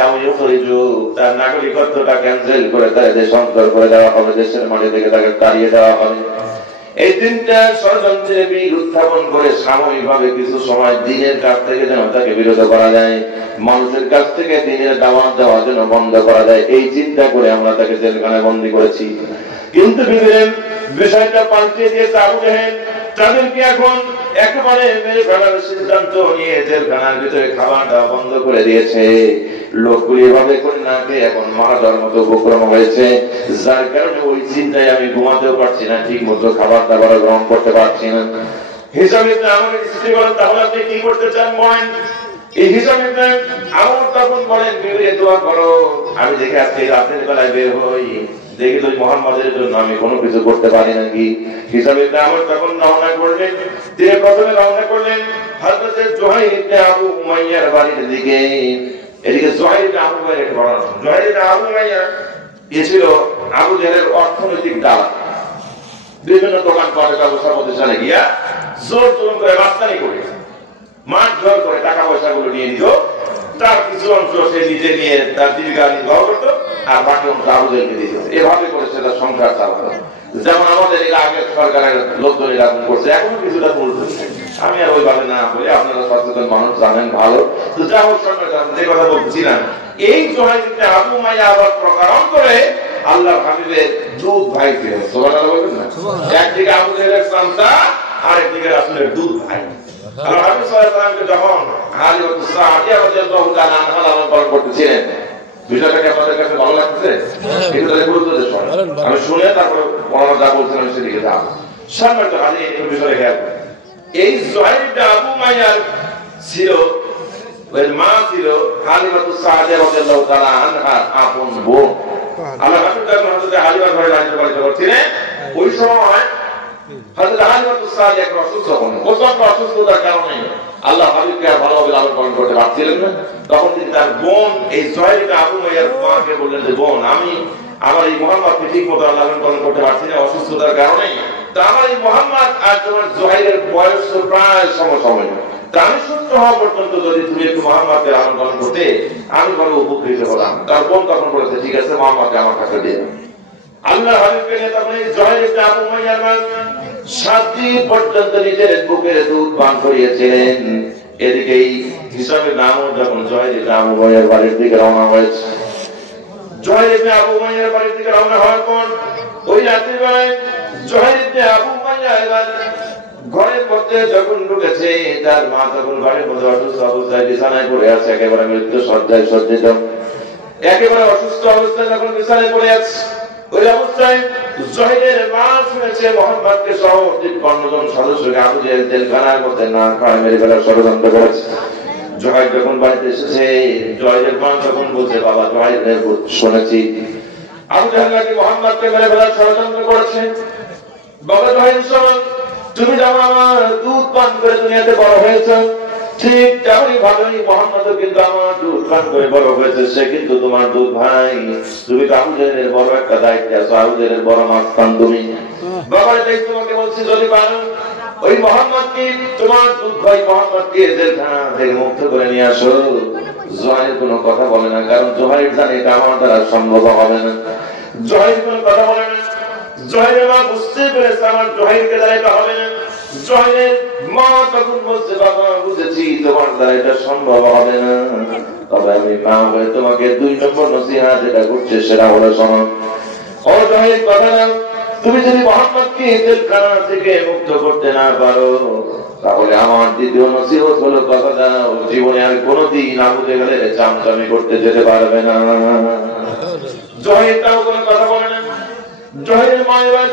তার নাগরিকত্বটা ক্যান্সেল করে তার দেশ অন্তর করে দেওয়া হবে, দেশের মাটি থেকে তাকে তাড়িয়ে দেওয়া হবে। এই 3টা ষড়যন্ত্রের বিল উত্থাপন করে সাময়িকভাবে কিছু সময় দিনের কাছ থেকে যেন তাকে বিরত করা যায়, মানুষের কাছ থেকে দিনের দাওয়াত দেওয়ার জন্য বন্ধ করা যায়, এই চিন্তা করে আমরা তাকে জেলখানায় বন্দী করেছি। কিন্তু বিষয়টা পাল্টে দিয়েছে আবু জেহেল, তাদেরকে এখন একেবারে মেরে ফেলার সিদ্ধান্ত নিয়ে জেলখানার ভিতরে খাবার দেওয়া বন্ধ করে দিয়েছে। লোকগুলি এভাবে করে না খেয়ে এখন মারা যাওয়ার মতো উপক্রম হয়েছে, যার কারণে ওই চিন্তায় আমি ঘুমাতেও পারছি না, ঠিক মতো খাবার দাবার গ্রহণ করতে পারছি না। হিসাবে আমার স্ত্রী বলেন, তাহলে আপনি কি করতে চান বলেন? এই হিসাবে আমার তখন বলেন, বিবিরে দোয়া করো, আমি দেখে আজকে রাতের বেলায় বের হই, দেখি তো মুহাম্মাদের জন্য আমি কোনো কিছু করতে পারি নাকি। হিসাবে আমার তখন রওনা করলেন, তিনি প্রথমে রওনা করলেন হযরত জুহাইর ইবনে আবু উমাইয়ার বাড়ির দিকে। এদিকে জুহাইর ইবনে আবু উমাইয়া, জুহাইর ইবনে আবু উমাইয়া ছিল আবু জেহেলের অর্থনৈতিক দালাল, বিভিন্ন দোকান পাটে ব্যবসা প্রতিষ্ঠানে গিয়া জোর জোর করে রাস্তানি করে মাঠ জোর করে টাকা পয়সা গুলো নিয়ে নিত, তার কিছু অংশ সে নিজে নিয়ে তার জীবিকা নির্বাহ করতো, আর বাকি অংশ আবু জেহেলকে দিত। এভাবে করেছে তার সংসার চালাতো। যেমন আমাদের এই আগের সরকারের লোকজন এরকম করছে, এখনো কিছুটা বলতেছে। আমি আর ওইভাবে না বলে, আপনারা সচেতন মানুষ জানেন ভালো, তো যা হোক সরকার যে কথা বলছি না, এই জোহাইর ইবনে আবু উমাইয়া আবার প্রকারণ করে আল্লাহর হাবিবের দুধ ভাই ছিলেন। সুবহানাল্লাহ বলবেন না? একদিকে আবু জাহেলের চামচা আর একদিকে রাসূলের দুধ ভাই। আল্লাহর হাবিব সাল্লাল্লাহু আলাইহি ওয়াসাল্লামকে যখন হালিমাতুস সাদিয়া রাদিয়াল্লাহু তাআলা আনহা লালন পালন করতেছিলেন, বিষয়টা কি আপনাদের কাছে ভালো লাগছে? একটু তাহলে গুরুত্ব দিয়ে শুনুন। আমি শুনে তারপরে ওনারা যা বলছেন আমি সেদিকে যাব। সম্মানিত হাজির, এই বিষয়ে খেয়াল করুন। এই জোহাইর ইবনে আবু উমাইয়ার ছিল, ওই মা ছিল হালিমাতুস সাদিয়া রাদিয়াল্লাহু তাআলা আনহার আপন বোন। আল্লাহর হাবিব যখন হযরত হালিমার ঘরে লালন পালন করছিলেন, ওই সময় হযরত হালিমাতুস সাদিয়া অসুস্থ হন। প্রচন্ড অসুস্থতার কারণে আল্লাহ হাবিবকে আর ভালোভাবে লালন পালন করতে পারছিলেন না। তখন তিনি তার বোন এই জোহাইর ইবনে আবু উমাইয়ার মাকে বললেন যে, বোন, আমি আমার এই মুহাম্মদকে ঠিক মতো লালন পালন করতে পারছি না অসুস্থতার কারণে। তা আমার এই মুহাম্মদ আর তোমার জোহাইরের বয়স প্রায় সমসাময়িক। আমি সুস্থ হওয়া পর্যন্ত যদি তুমি একটু মুহাম্মদকে লালন পালন করতে, আমি বড় উপকৃত হলাম। তার বোন তখন বলেছে, ঠিক আছে, মুহাম্মদকে আমার কাছে দিয়ে দাও। আল্লাহ হাবিবকে নিয়ে তখন এই জোহাইর ইবনে আবু উমাইয়ার মা 7 দিন পর্যন্ত নিজের বুকের দুধ পান করিয়েছিলেন। এদিকে এই হিসাবের নামও যখন জোহাইর ইবনে আবু উমাইয়ার বাড়ির দিকে রওনা হয়েছে, জোহাইর ইবনে আবু উমাইয়ার বাড়ির দিকে রওনা হওয়ার পর ওই রাত্রিবেলায় জোহাইর ইবনে আবু উমাইয়া এবার ঘরের মধ্যে যখন ঢুকেছে, তার মা তখন ঘরের মধ্যে অসুস্থ অবস্থায় বিছানায় পড়ে আছে, একেবারে মৃত্যু শয্যায় সজ্জিত, একেবারে অসুস্থ অবস্থায় যখন বিছানায় পড়ে আছে। ওই অবস্থায় জোহাইরের মা শুনেছে মুহাম্মদকে সহ 53 জন সদস্যকে আবু জাহেল জেলখানার মধ্যে না খাওয়া মেরে ফেলার ষড়যন্ত্র করেছে। জোহাইর যখন বাড়িতে এসেছে, জোহাইরের মা তখন বলছে, বাবা জোহাইর, শুনেছি আবু জাহেল নাকি মুহাম্মদকে মেরে ফেলার ষড়যন্ত্র করেছে। বাবা জোহাইর, শোনো, তুমি যেমন আমার দুধ পান করে দুনিয়াতে বড় হয়েছ, ঠিক তেমনই ভালোই মুহাম্মদও কিন্তু আমার দুধ পান করে বড় হয়েছে। সে কিন্তু তোমার দুধ ভাই। তুমি তো আবু জাহেলের বড় একটা দায়িত্বে আছো, আবু জাহেলের বড় মাস্তান তুমি। বাবার তাই তোমাকে বলছি, যদি পারো ওই মুহাম্মদকে, তোমার দুধ ভাই মুহাম্মদকে জেলখানা থেকে মুক্ত করে নিয়ে আসো। জোহাইর কোনো কথা বলে না, কারণ জোহাইর জানে এটা আমার দ্বারা সম্ভব হবে না। জোহাইর কোনো কথা বলে না। জোহাইরের মা বুঝতে পেরেছে আমার জোহাইরকে দ্বারা এটা হবে না। জোহাইরের মা তখন বলছে, বাবা বুঝেছি, তোমার দ্বারা এটা সম্ভব হবে না, তবে আমি মা হয়ে তোমাকে 2 নম্বর নসিহত যেটা করছে সেটা হলো, শোনো, ও জোহাইর, কথা না, তুমি যদি মুহাম্মদকে জেলখানা থেকে মুক্ত করতে না পারো, তাহলে আমার দ্বিতীয় নসিহত হলো, কথা দাও, জীবনে আর কোনোদিন আবু জাহেলের চামচামি করতে যেতে পারবে না। জোহাইর তাও কোনো কথা বলে না। জোহাইরের মা এবার